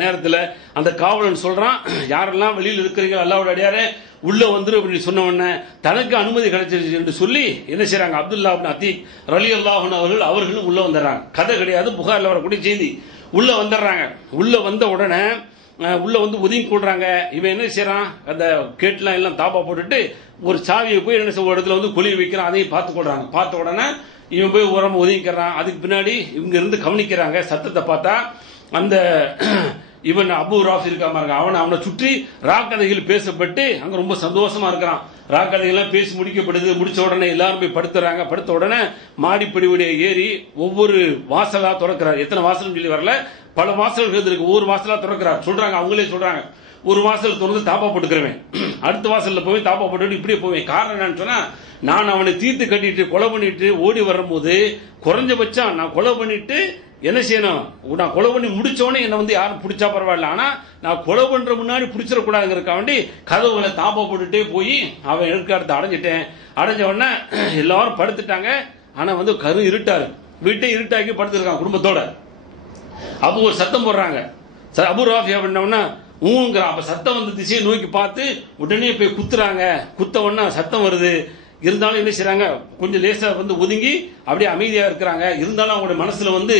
நேரத்தில் அந்த காவலன் சொல்றான், யாரெல்லாம் வெளியில் இருக்கிறீங்க அல்லாஹ்வுடைய அடியாரே உள்ள வந்துரு அப்படின்னு சொன்ன உடனே தனக்கு அனுமதி கிடைச்சிருச்சு என்று சொல்லி என்ன செய்யறாங்க, அப்துல்லாஹ் இப்னு அத்தீக் ரலியல்லாஹு அன்ஹு அவர்களும் உள்ள வந்துடுறாங்க. கதை கிடையாது, புகார்ல வரக்கூடிய செய்தி. உள்ள வந்துடுறாங்க. உள்ள வந்த உடனே உள்ள ஒதுங்கி கொள்றாங்க. இவன் என்ன செய்யறான், அந்த கேட்லாம் எல்லாம் தாப்பா போட்டுட்டு ஒரு சாவியை போய் என்ன செய்ய இடத்துல கொலிய வைக்கிறான். அதையும் பார்த்து கொள்றாங்க. பார்த்த உடனே இவன் போய் ஓரமா ஒதுங்கிக்கிறான். அதுக்கு பின்னாடி இவங்க இருந்து கவனிக்கிறாங்க. சத்தத்தை பார்த்தா அந்த இவன் அபு ராஃபி இருக்காம அவனை சுற்றி ராக்கதைகள் பேசப்பட்டு அங்க ரொம்ப சந்தோஷமா இருக்கிறான். ராக்கதைகள்லாம் பேசி முடிச்ச உடனே எல்லாரும் போய் படுத்துறாங்க. படுத்த உடனே மாடிப்படிவுடைய ஏறி ஒவ்வொரு வாசலா திறக்கிறார். எத்தனை வாசல் சொல்லி வரல, பல வாசல்கள் இருக்கு. ஒவ்வொரு வாசலா திறக்கிறார். சொல்றாங்க, அவங்களே சொல்றாங்க, ஒரு வாசல் திறந்து தாப்பா போட்டுக்கிறேன், அடுத்த வாசல்ல போய் தாப்பா போட்டு இப்படியே போவேன். காரணம் என்னன்னு சொன்னா, நான் அவனை தீர்த்து கட்டிட்டு கொலை பண்ணிட்டு ஓடி வரும்போது குறைஞ்சபட்சம் நான் கொலை பண்ணிட்டு என்ன செய்யணும், நான் கொலை பண்ணி முடிச்சோடனே என்ன யாரும் பிடிச்சா பரவாயில்ல, ஆனா நான் கொலை பண்ற முன்னாடி பிடிச்சிடக்கூடாதுங்கிறக்க வேண்டி கதவுகளை தாப்பா போட்டுட்டே போய் அவன் எடுத்து அடைஞ்சிட்டேன். அடைஞ்ச உடனே எல்லாரும் படுத்துட்டாங்க. ஆனா கரு இருட்டாரு, வீட்டை இருட்டாக்கி படுத்திருக்கான் குடும்பத்தோட. அப்போ ஒரு சத்தம் போடுறாங்க. அபூ ராஃபி அப்படின்னா ஊங்கிற அப்ப சத்தம் வந்து திசையை நோக்கி பார்த்து உடனே போய் குத்துறாங்க. குத்த உடனே சத்தம் வருது. இருந்தாலும் என்ன செய்றாங்க, கொஞ்சம் லேசா வந்து ஒதுங்கி அப்படியே அமைதியா இருக்கிறாங்க. இருந்தாலும் அவங்களுடைய மனசுல வந்து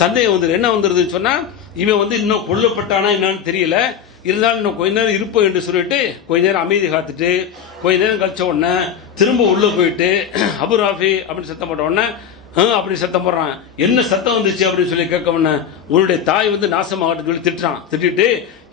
சந்தேகம் வந்து என்ன வந்துருதுன்னு சொன்னா, இவன் வந்து இன்னும் கொல்லப்பட்டானா என்னன்னு தெரியல, இருந்தாலும் இன்னும் கொஞ்ச நேரம் இருப்போம் என்று சொல்லிட்டு கொஞ்ச நேரம் அமைதி காத்துட்டு கொஞ்ச நேரம் கழிச்ச உடனே திரும்ப உள்ள போயிட்டு அபூ ராஃபி அப்படின்னு சத்தம் போட்ட உடனே அப்படி சத்தம் போடுறான். என்ன சத்தம் வந்துச்சு அப்படின்னு சொல்லி கேட்க உடனே உன்னுடைய தாய் வந்து நாசமாகட்டும் சொல்லி திட்டுறான். திட்டிட்டு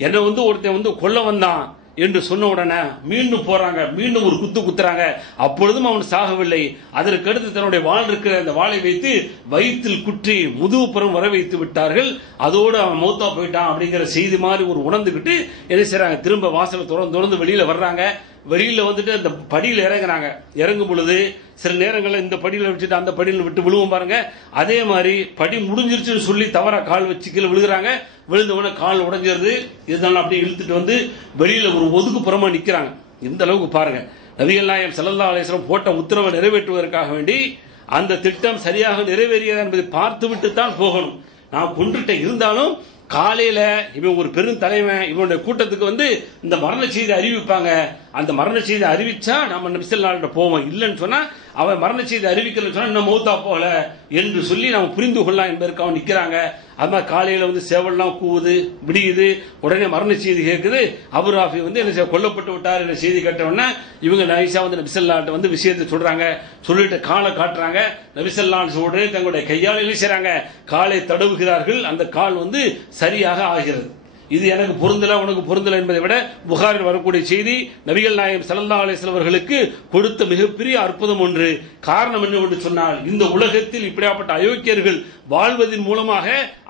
என்னை வந்து ஒருத்தன் வந்து கொல்ல வந்தான் என்று சொன்ன உடனே மீண்டும் போறாங்க, மீண்டும் ஒரு குத்து குத்துறாங்க. அப்பொழுதும் அவன் சாகவில்லை. அதற்கு அடுத்து தன்னுடைய வாள் இருக்கிற அந்த வாளை வைத்து வயிற்றில் குற்றி முதுகுப்புறம் வர வைத்து விட்டார்கள். அதோடு அவன் மௌத்தா போயிட்டான் அப்படிங்கிற செய்தி மாதிரி ஒரு உணர்ந்துகிட்டு என்ன செய்றாங்க, திரும்ப வாசலை திறந்து வெளியில வர்றாங்க. வெளியில வந்துட்டு அந்த படியில இறங்குறாங்க. இறங்கும் பொழுது சில நேரங்களில் இந்த படியில வச்சுட்டு அந்த படியில விட்டு விழுவோம் பாருங்க, அதே மாதிரி படி முடிஞ்சிருச்சுன்னு சொல்லி தவறா கால் வச்சு கீழே விழுகிறாங்க. விழுந்தவன கால் உடைஞ்சிருது. இதனால அப்படியே இழுத்துட்டு வந்து வெளியில ஒரு ஒதுக்குப்புறமா நிக்கிறாங்க. இந்த அளவுக்கு பாருங்க, நபிகள் நாயகம் ஸல்லல்லாஹு அலைஹி வஸல்லம் போட்ட உத்தரவை நிறைவேற்றுவதற்காக வேண்டி அந்த திட்டம் சரியாக நிறைவேறியதா என்பதை பார்த்து விட்டு தான் போகணும். நான் கொண்டுட்ட இருந்தாலும் காலையில இவன் ஒரு பெரும் தலைவன், இவனுடைய கூட்டத்துக்கு வந்து இந்த மரண செய்தி அறிவிப்பாங்க. அந்த மரண செய்தி அறிவிச்சா நம்ம நபி ஸல்லல்லாஹு அலைஹி வஸல்லம் போவோம். இல்லைன்னு சொன்னா அவன் மரண செய்தி அறிவிக்கலன்னு சொன்னா இன்னும் மௌத்தா போகல என்று சொல்லி நம்ம புரிந்து கொள்ளலாம் என்பதற்கு அவன் நிக்கிறாங்க. அது மாதிரி காலையில வந்து சேவல்லாம் கூவுது, விடியுது, உடனே மரண செய்தி கேட்குது. அபூ ராஃபி வந்து என்ன கொல்லப்பட்டு விட்டார் என்ற செய்தி கேட்டவுடனே இவங்க நைசா வந்து நபி ஸல்லல்லாஹு அலைஹி வஸல்லம் வந்து விஷயத்தை சொல்றாங்க. சொல்லிட்டு காலை காட்டுறாங்க. நபி ஸல்லல்லாஹு அலைஹி வஸல்லம் உடனே தங்களுடைய கையால் என்ன செய்றாங்க, காலை தடவுகிறார்கள். அந்த கால் வந்து சரியாக ஆகிறது. இது எனக்கு பொருந்தல உனக்கு பொருந்தல என்பதை விட புகாரில் வரக்கூடிய செய்தி நபிகள் நாயகம் ஸல்லல்லாஹு அலைஹி வஸல்லம் அவர்களுக்கு கொடுத்த மிகப்பெரிய அற்புதம் ஒன்று. காரணம் என்னவென்று சொன்னால், இந்த உலகத்தில் இப்படியாப்பட்ட அயோக்கியர்கள் வாழ்வதன் மூலமாக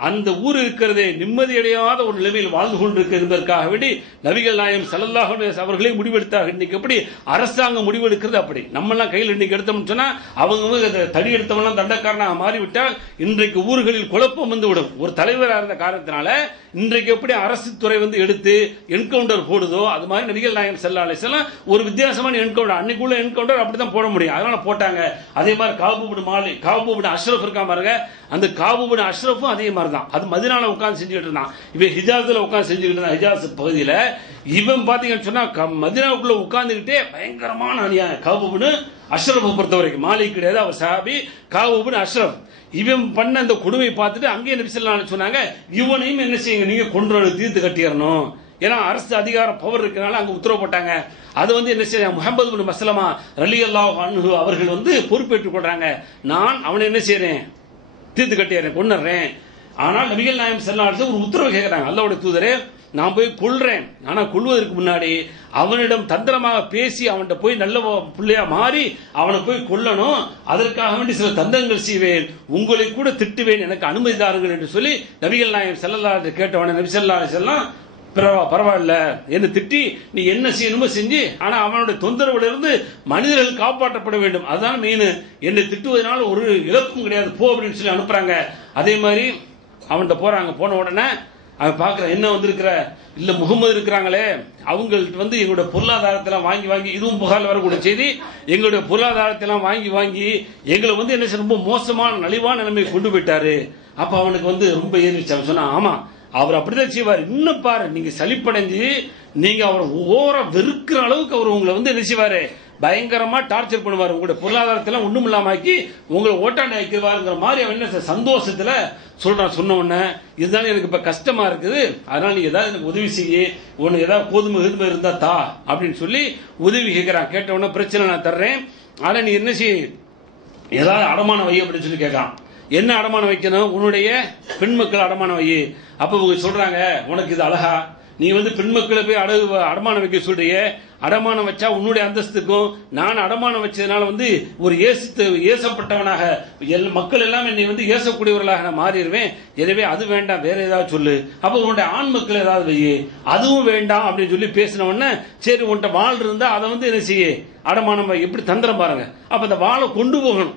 அந்த ஊர் இருக்கிறதே நிம்மதியடையாத ஒரு நிலைமையில் வாழ்ந்து கொண்டிருக்கிறது என்பதற்காக வேண்டி நபிகள் நாயகம் ஸல்லல்லாஹு அலைஹி வஸல்லம் அவர்களே முடிவெடுத்தார்கள். இன்னைக்கு எப்படி அரசாங்கம் முடிவெடுக்கிறது அப்படி நம்ம எல்லாம் கையில் இன்னைக்கு எடுத்தோம்னு சொன்னா அவங்க தடி எடுத்தவெல்லாம் தண்டக்காரனாக மாறிவிட்டால் இன்றைக்கு ஊர்களில் குழப்பம் வந்துவிடும். ஒரு தலைவராக இருந்த காரணத்தினால இன்றைக்கு எப்படி அரசு துறை வந்து எடுத்து என்கவுண்டர் போடுதோ அது மாதிரி நபிகள் நாயகம் ஸல்லல்லாஹு அலைஹி வஸல்லம் ஒரு வித்தியாசமான என்கவுண்டர், அன்னைக்குள்ள என்கவுண்டர் அப்படிதான் போட முடியும், அதனால போட்டாங்க. அதே மாதிரி காபு பின் அஷ்ரஃப் இருக்கா பாருங்க, அந்த காபு பின் அஷ்ரஃபும் அதே மாதிரி தான். அது மதீனால உட்கார்ந்து செஞ்சுட்டு இருந்தான், இவன் ஹிஜாஸ்ல உட்கார்ந்து செஞ்சுக்கிட்டு இருந்தான். ஹிஜாஸ் பகுதியில இவன் பாத்தீங்கன்னு சொன்னா மதீனாவுக்குள்ள உட்கார்ந்துகிட்டே பயங்கரமான அநியாயம். காபு பின் அஷ்ரஃபை பொறுத்த வரைக்கும் மாலிக் கிடையாது, அவர் சஹாபி. காபு பின் அஷ்ரஃப் இவன் பண்ண அந்த கொடுமை பார்த்துட்டு அங்கேயே நபி ஸல்லல்லாஹு அலைஹி வஸல்லம் சொன்னாங்க, இவனையும் என்ன செய்யுங்க, நீங்க கொன்று தீர்த்து கட்டிடணும். ஏன்னா அரசு அதிகாரம் பவர் இருக்கிறனால அங்க உத்தரவு போட்டாங்க. அது வந்து என்ன செய்ய முஹம்மது பின் மஸ்லமா ரலியல்லாஹு அன்ஹு அவர்கள் வந்து பொறுப்பேற்றுக் கொள்றாங்க. நான் அவனை என்ன செய்யறேன், தீர்த்து கட்டிடுறேன், கொன்னுறேன். ஆனால் நபிகள் நாயகம் ஸல்லல்லாஹு அலைஹி வஸல்லம் ஒரு உத்தரவு கேட்கிறாங்க, அல்லாஹ்வுடைய தூதரே நான் போய் கொல்றேன், ஆனா கொல்வதற்கு முன்னாடி அவனிடம் தந்திரமாக பேசி அவன்கிட்ட போய் நல்ல பிள்ளையா மாறி அவனை போய் கொல்லணும். அதற்காக வேண்டி சில தந்திரங்கள் செய்வேன், உங்களை கூட திட்டுவேன், எனக்கு அனுமதி தாருங்கள் என்று சொல்லி நபிகள் நாயகம் ஸல்லல்லாஹு அலைஹி வஸல்லம் கேட்டவன நபி ஸல்லல்லாஹு அலைஹி வஸல்லம் பரவாயில்ல என்ன திட்டி நீ என்ன செய்யணுமோ செஞ்சு, ஆனா அவனுடைய தொந்தரவுல இருந்து மனிதர்கள் காப்பாற்றப்பட வேண்டும், அதுதான் மெயின். என்னை திட்டுவதனால ஒரு இழப்பும் கிடையாது, போ அப்படின்னு சொல்லி அனுப்புறாங்க. அதே மாதிரி அவன்கிட்ட போறாங்க. போன உடனே அவன் பார்க்குற என்ன வந்திருக்கிற இல்ல முகமது இருக்கிறாங்களே அவங்கள்ட்ட வந்து எங்களுடைய பொருளாதாரத்தெல்லாம் வாங்கி இதுவும் புகாரில் வரக்கூடிய செய்தி, எங்களுடைய பொருளாதாரத்தெல்லாம் வாங்கி எங்களை வந்து என்ன ரொம்ப மோசமான நலிவான நிலைமையை கொண்டு போயிட்டாரு. அப்ப அவனுக்கு வந்து ரொம்ப ஏறிச்சு. அவன் சொன்னா ஆமா அவர் அப்படிதான் செய்வார், இன்னும் பாரு நீங்க சலிப்படைஞ்சு நீங்க அவரை ஓர வெறுக்கிற அளவுக்கு அவர் உங்களை வந்து என்ன செய்வாரு, பயங்கரமா டார்ச்சர் பண்ணுவார், உங்களுடைய பொருளாதாரத்தெல்லாம் ஒண்ணும் இல்லாம ஆக்கி உங்களை ஓட்டாண்டி ஆக்கிடுவாருங்கிற மாதிரி அவன் என்ன சந்தோஷத்துல சொல்றான். சொன்ன உடனே இதுதானே எனக்கு இப்ப கஷ்டமா இருக்குது, அதனால நீ ஏதாவது எனக்கு உதவி செய்ய, உனக்கு ஏதாவது கோதுமை இருந்தா தா அப்படின்னு சொல்லி உதவி கேட்கிறான். கேட்ட உடனே பிரச்சனை நான் தர்றேன், ஆனா நீ என்ன செய்ய ஏதாவது அடமானம் வை அப்படின்னு சொல்லி கேட்கான். என்ன அடமானம் வைக்கணும், உன்னுடைய பெண் மக்கள் அடமானம் வை. அப்ப இவங்க சொல்றாங்க உனக்கு இது அழகா, நீ வந்து பெண் மக்களை போய் அடமானம் வைக்க சொல்றிய, அடமானம் வச்சா உன்னுடைய அந்தஸ்துக்கும் நான் அடமானம் வச்சதுனால வந்து ஒரு ஏசப்பட்டவனாக மக்கள் எல்லாம் என்னை வந்து ஏசக்கூடியவர்களாக நான் மாறிடுவேன், எனவே அது வேண்டாம், வேற ஏதாவது சொல்லு. அப்ப உன்னுடைய ஆண் மக்கள் ஏதாவது வை, அதுவும் வேண்டாம் அப்படின்னு சொல்லி பேசின உடனே சரி உன்கிட்ட வாள் இருந்தா அதை வந்து என்ன செய்ய அடமானம் எப்படி தந்திரம் பாருங்க. அப்ப அந்த வாளை கொண்டு போகணும்,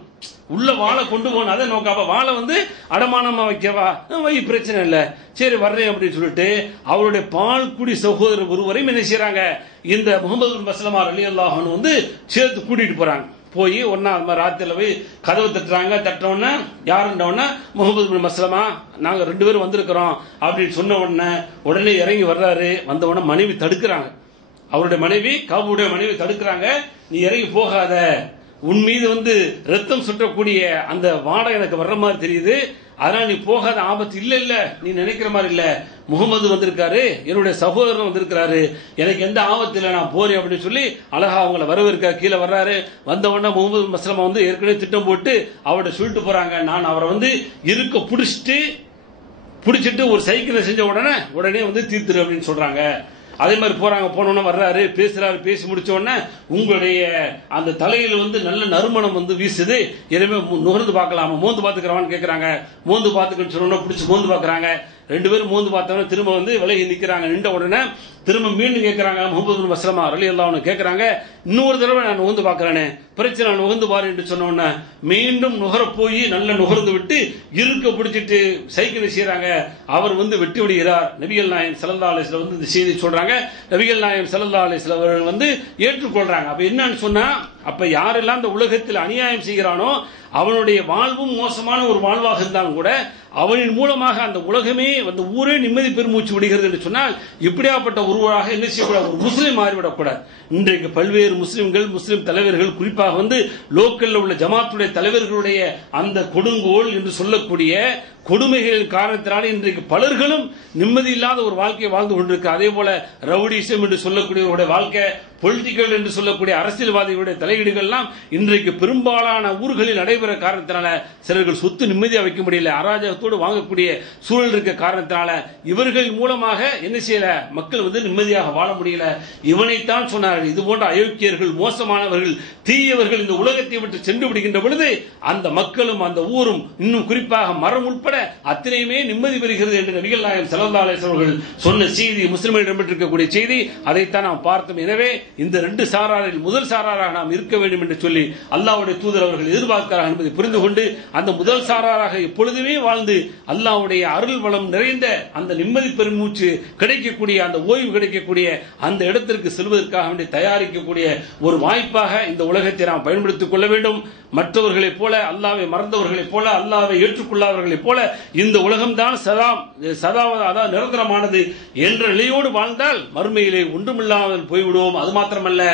உள்ள வாழை கொண்டு போகணும், அதை நோக்காம வாழை வந்து அடமானமா வைக்கவா வை, பிரச்சனை இல்லை, சரி வர்றேன் அப்படின்னு சொல்லிட்டு அவருடைய பால்குடி சகோதரர் ஒருவரையும் என்ன செய்யறாங்க, இந்த முஹம்மது பின் மஸ்லமா ரலியல்லாஹு அன்ஹு வந்து சேர்த்து கூட்டிட்டு போறாங்க. போய் ஒன்னா ராத்திரில போய் கதவு தட்டுறாங்க. தட்டினோடனே யாருன்றவுடனே முகமது பின் மஸ்லமா நாங்க 2 பேரும் வந்திருக்கிறோம் அப்படின்னு சொன்ன உடனே இறங்கி வர்றாரு. வந்த உடனே மனைவி தடுக்கிறாங்க. அவருடைய மனைவி காபுடைய மனைவி தடுக்கிறாங்க. நீ இறங்கி போகாத, உன் மீது ரத்தம் சுற்றக்கூடிய அந்த வாடை எனக்கு வர்ற மாதிரி தெரியுது, அதனால நீ போகாத, ஆபத்து இல்ல இல்ல நீ நினைக்கிற மாதிரி இல்ல, முகமது வந்திருக்காரு, என்னுடைய சகோதரன் வந்திருக்கிறாரு, எனக்கு எந்த ஆபத்து இல்லை, நான் போறேன் அப்படின்னு சொல்லி அழகா அவங்கள வரவேற்க கீழே வர்றாரு. வந்த உடனே முகமது மஸ்லமா ஏற்கனவே திட்டம் போட்டு அவர்கிட்ட சொல்லிட்டு போறாங்க, நான் அவரை இருக்க பிடிச்சிட்டு ஒரு சைக்கிளை செஞ்ச உடனே தீர்த்துரு அப்படின்னு சொல்றாங்க. அதே மாதிரி போறாங்க. போனோன்னு வர்றாரு, பேசுறாரு. பேசி முடிச்ச உடனே உங்களுடைய அந்த தலையில நல்ல நறுமணம் வீசுது, எனவே நுகர்ந்து பார்க்கலாமா, மோந்து பாத்துக்கிறவான்னு கேட்கறாங்க. மோந்து பாத்துக்கன்னு சொன்ன பிடிச்சி மோந்து பாக்குறாங்க. 2 பேரும் மோந்து பார்த்தவன திரும்ப விலகி நிக்கிறாங்க. நின்ற உடனே திரும்ப மீண்டும் கேட்கறாங்க. முகமது பின் மஸ்லமா ரலியல்லாஹு அன்ஹு கேட்கறாங்க, இன்னொரு தடவை நான் நுகர்ந்து பாக்குறேனே, பிரச்சனை நான் நுகர்ந்து பாரு என்று சொன்ன உடனே மீண்டும் நுகர போய் நல்ல நுகர்ந்து விட்டு இருக்க பிடிச்சிட்டு சைக்கிளை செய்யறாங்க. அவர் வெட்டி விடுகிறார். நபிகள் நாயகம் ஸல்லல்லாஹு அலைஹி வஸல்லம் இந்த செய்தி சொல்றாங்க. நபிகள் நாயகம் ஸல்லல்லாஹு அலைஹி வஸல்லம் அவர்கள் ஏற்றுக்கொள்றாங்க. அப்ப என்னன்னு சொன்னா, அப்ப யாரெல்லாம் இந்த உலகத்தில் அநியாயம் செய்கிறானோ அவனுடைய வாழ்வும் மோசமான ஒரு வாழ்வாக இருந்தாலும் கூட அவனின் மூலமாக அந்த உலகமே ஊரே நிம்மதி பெருமூச்சு விடுகிறது என்று சொன்னால், இப்படியாப்பட்ட ஒருவராக என்ன செய்யக்கூடாது, ஒரு முஸ்லீம் மாறிவிடக்கூடாது. இன்றைக்கு பல்வேறு முஸ்லிம்கள், முஸ்லிம் தலைவர்கள், குறிப்பாக லோக்கல்ல உள்ள ஜமாத்துடைய தலைவர்களுடைய அந்த கொடுங்கோல் என்று சொல்லக்கூடிய கொடுமைகளின் காரணத்தினால இன்றைக்கு பலர்களும் நிம்மதி இல்லாத ஒரு வாழ்க்கையை வாழ்ந்து கொண்டிருக்கு. அதே போல ரவுடிசம் என்று சொல்லக்கூடிய வாழ்க்கை, பொலிட்டிக்கல் என்று சொல்லக்கூடிய அரசியல்வாதிகளுடைய தலையீடுகள்லாம் இன்றைக்கு பெரும்பாலான ஊர்களில் நடைபெற காரணத்தினால சிலர்கள் சொத்து நிம்மதியாக வைக்க முடியல, அராஜகத்தோடு வாங்கக்கூடிய சூழல் இருக்க காரணத்தினால இவர்கள் மூலமாக என்ன செய்யல, மக்கள் நிம்மதியாக வாழ முடியல. இவனைத்தான் சொன்னார்கள், இது போன்ற அயோக்கியர்கள், மோசமானவர்கள், தீயவர்கள் இந்த உலகத்தை விட்டு சென்று விடுகின்ற பொழுது அந்த மக்களும் அந்த ஊரும் இன்னும் குறிப்பாக மரம் உட்பட அத்தனையுமே நிம்மதி பெறுகிறது என்று நபிகள் நாயகம் ஸல்லல்லாஹு அலைஹி வஸல்லம் அவர்கள் சொன்ன செய்தி, முஸ்லிம்களிடம் இடம்பெற்றிருக்கக்கூடிய செய்தி, அதைத்தான் நாம் பார்த்தோம். எனவே இந்த 2 சாராரில் முதல் சாராராக நாம் இருக்க வேண்டும் என்று சொல்லி அல்லாஹ்வுடைய தூதர் அவர்கள் எதிர்பார்க்கிறார்கள் என்பதை புரிந்து கொண்டு அந்த முதல் சாராராக எப்பொழுதுமே வாழ்ந்து அல்லாஹ்வுடைய அருள் வளம் நிறைந்த அந்த நிம்மதி பெருமூச்சு கிடைக்கக்கூடிய, அந்த ஓய்வு கிடைக்கக்கூடிய அந்த இடத்திற்கு செல்வதற்காக வேண்டி தயாரிக்கக்கூடிய ஒரு வாய்ப்பாக இந்த உலகத்தை நாம் பயன்படுத்திக் கொள்ள வேண்டும். மற்றவர்களைப் போல, அல்லாஹ்வை மறந்தவர்களைப் போல, அல்லாஹ்வை ஏற்றுக்கொள்ளாதவர்களைப் போல இந்த உலகம்தான் அதாவது நிரந்தரமானது என்ற நிலையோடு வாழ்ந்தால் மறுமையிலே ஒன்றுமில்லாமல் போய்விடுவோம். அது மாத்திரமல்ல,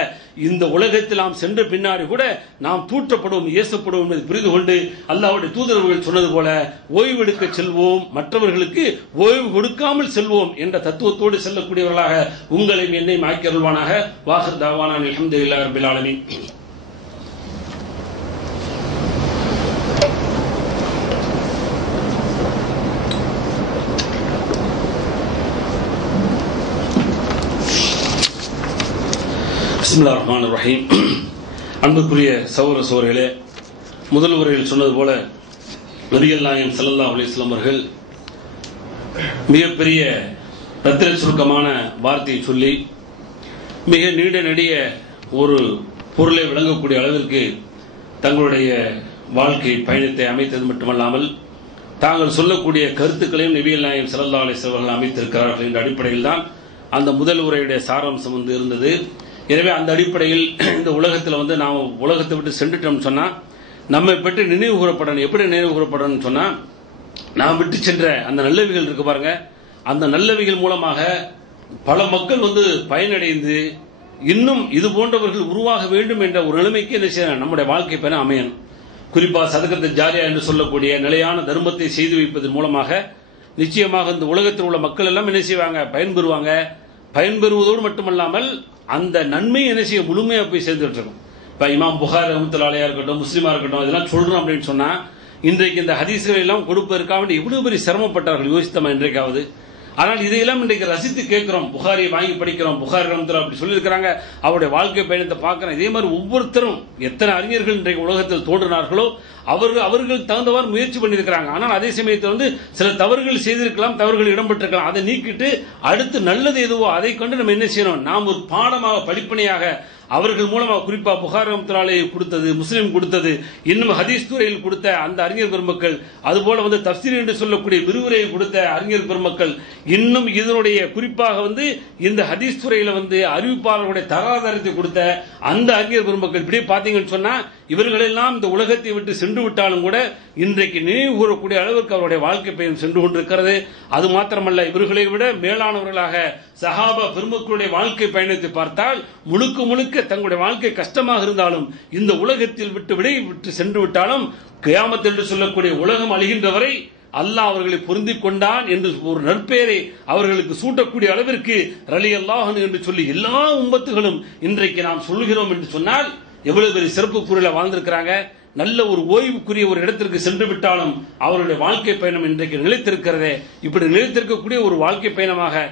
இந்த உலகத்தில் நாம் சென்ற பின்னாடி கூட நாம் தூற்றப்படுவோம், ஏசப்படுவோம் என்பதை புரிந்து கொண்டு அல்லாஹ்வுடைய தூதர்கள் சொன்னது போல ஓய்வெடுக்க செல்வோம், மற்றவர்களுக்கு ஓய்வு கொடுக்காமல் செல்வோம் என்ற தத்துவத்தோடு செல்லக்கூடியவர்களாக உங்களையும் என்னையும் ஆக்கி அருள்வானாக. வாஹிர் தஅவானா அல்ஹம்துலில்லாஹி ரப்பில் ஆலமீன். பிஸ்மில்லாஹிர் ரஹ்மானிர் ரஹீம். அன்புக்குரிய சகோதர சகோதரிகளே, முதல் உரையில் சொன்னது போல நபிகள் நாயகம் ஸல்லல்லாஹு அலைஹி வஸல்லம் அவர்கள் மிகப்பெரிய ரத்தின சுருக்கமான வார்த்தையை சொல்லி மிக நீண்ட நெடிய ஒரு பொருளை விளங்கக்கூடிய அளவிற்கு தங்களுடைய வாழ்க்கை பயணத்தை அமைத்தது மட்டுமல்லாமல் தாங்கள் சொல்லக்கூடிய கருத்துக்களையும் நபிகள் நாயகம் ஸல்லல்லாஹு அலைஹி வஸல்லம் அவர்கள் அமைத்திருக்கிறார்கள் என்ற அடிப்படையில் தான் அந்த முதல் உரையுடைய சாராம்சம் இருந்தது. எனவே அந்த அடிப்படையில் இந்த உலகத்தில் நாம் உலகத்தை விட்டு சென்றுட்டோம் சொன்னா நம்மை பற்றி நினைவு கூறப்படணும். எப்படி நினைவு கூறப்படணும் சொன்னா, நாம் விட்டு சென்ற அந்த நல்லவிகள் இருக்கு பாருங்க, அந்த நல்லவிகள் மூலமாக பல மக்கள் பயனடைந்து இன்னும் இது போன்றவர்கள் உருவாக வேண்டும் என்ற ஒரு நிலைமைக்கு என்ன செய்யணும், நம்முடைய வாழ்க்கை பெற அமையணும். குறிப்பாக சதகத்தை ஜாரியா என்று சொல்லக்கூடிய நிலையான தர்மத்தை செய்து வைப்பதன் மூலமாக நிச்சயமாக இந்த உலகத்தில் உள்ள மக்கள் எல்லாம் என்ன செய்வாங்க, பயன்பெறுவாங்க. பயன்பெறுவதோடு மட்டுமல்லாமல் அந்த நன்மை என்ன செய்ய முழுமையா போய் சேர்ந்துட்டு இருக்கும். இப்ப இமாம் புகாரி ரஹ்மத்துல்லாஹி இருக்கட்டும், முஸ்லிமா இருக்கட்டும், இதெல்லாம் சொல்றோம் அப்படின்னு சொன்னா இன்றைக்கு இந்த ஹதீஸ்களை எல்லாம் கொடுப்பதற்காக இவ்வளவு பெரிய சிரமப்பட்டார்கள், யோசித்தமா இன்றைக்காவது. ஆனால் இதையெல்லாம் இன்றைக்கு ரசித்து கேட்கிறோம், புகாரியை வாங்கி படிக்கிறோம், புகாரி ரஹ்மத்துல்லாஹி அப்படி சொல்லியிருக்கிறாங்க, அவருடைய வாழ்க்கை பயணத்தை பார்க்கிறோம். இதே மாதிரி ஒவ்வொருத்தரும் எத்தனை அறிஞர்கள் இன்றைக்கு உலகத்தில் தோன்றினார்களோ அவர்கள் தகுந்தவாறு முயற்சி பண்ணியிருக்கிறாங்க. ஆனால் அதே சமயத்தில் சில தவறுகள் செய்திருக்கலாம், தவறுகள் இடம்பெற்றிருக்கலாம். அதை நீக்கிட்டு அடுத்து நல்லது எதுவோ அதை கொண்டு நம்ம என்ன செய்யணும், நாம் ஒரு பாடமாக படிப்பனையாக அவர்கள் மூலமாக குறிப்பா புகாரி ரஹ்மத்துல்லாஹி கொடுத்தது, முஸ்லிம் கொடுத்தது, இன்னும் ஹதீஸ் துறையில் கொடுத்த அந்த அறிஞர் பெருமக்கள், அதுபோல தஃப்சீர் என்று சொல்லக்கூடிய விரிவுரையை கொடுத்த அறிஞர் பெருமக்கள், இன்னும் இதனுடைய குறிப்பாக இந்த ஹதீஸ் துறையில அறிவிப்பாளர்களுடைய தராதரத்தை கொடுத்த அந்த அறிஞர் பெருமக்கள், இப்படி பாத்தீங்கன்னு சொன்னா இவர்களெல்லாம் இந்த உலகத்தை விட்டு சென்று விட்டாலும் கூட இன்றைக்கு நினைவு கூறக்கூடிய அளவிற்கு அவருடைய வாழ்க்கை பயணம் சென்று கொண்டிருக்கிறது. அது மாத்திரமல்ல, இவர்களை விட மேலானவர்களாக சஹாபா பெருமக்களுடைய வாழ்க்கை பயணத்தை பார்த்தால் முழுக்க முழுக்க தங்களுடைய வாழ்க்கை கஷ்டமாக இருந்தாலும் இந்த உலகத்தில் விட்டு சென்று விட்டாலும் கியாமத் என்று சொல்லக்கூடிய உலகம் அழிகின்ற வரை அல்லாஹ் அவர்களை பொருந்திக் கொண்டான் என்று ஒரு நற்பெயரை அவர்களுக்கு சூட்டக்கூடிய அளவிற்கு ரலியல்லாஹு அன்ஹு என்று சொல்லி எல்லா உம்மத்துகளும் இன்றைக்கு நாம் சொல்கிறோம் என்று சொன்னால் எவ்வளவு பெரிய சிறப்புக்குரிய வாழ்ந்திருக்கிறாங்க. நல்ல ஒரு ஓய்வுக்குரிய ஒரு இடத்திற்கு சென்று விட்டாலும் அவருடைய வாழ்க்கை பயணம் இன்றைக்கு நிலைத்திருக்கிறதே. இப்படி நிலைத்திருக்கக்கூடிய ஒரு வாழ்க்கை பயணமாக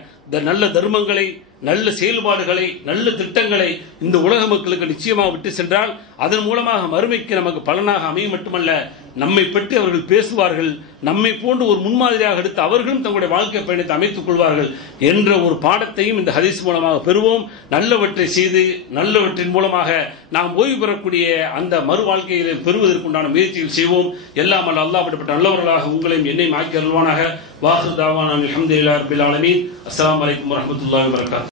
நல்ல தர்மங்களை, நல்ல செயல்பாடுகளை, நல்ல திட்டங்களை இந்த உலக மக்களுக்கு நிச்சயமாக விட்டு சென்றால் அதன் மூலமாக மறுமைக்கு நமக்கு பலனாக அமையும். மட்டுமல்ல, நம்மை பற்றி அவர்கள் பேசுவார்கள், நம்மை போன்று ஒரு முன்மாதிரியாக எடுத்து அவர்களும் தங்களுடைய வாழ்க்கை பயணத்தை அமைத்துக் கொள்வார்கள் என்ற ஒரு பாடத்தையும் இந்த ஹதீஸ் மூலமாக பெறுவோம். நல்லவற்றை செய்து நல்லவற்றின் மூலமாக நாம் ஓய்வு பெறக்கூடிய அந்த மறு வாழ்க்கையை பெறுவதற்குண்டான முயற்சிகள் செய்வோம். எல்லாம் அல்லாஹ் விடப்பட்ட நல்லவர்களாக உங்களையும் என்னையும் ஆக்கி அருள்வானாக. வாஹிர் தாவானா அல்ஹம்துலில்லாஹி ரப்பில் ஆலமீன். அஸ்ஸலாமு அலைக்கும் வரஹ்மத்துல்லாஹி வபரகாத்துஹு.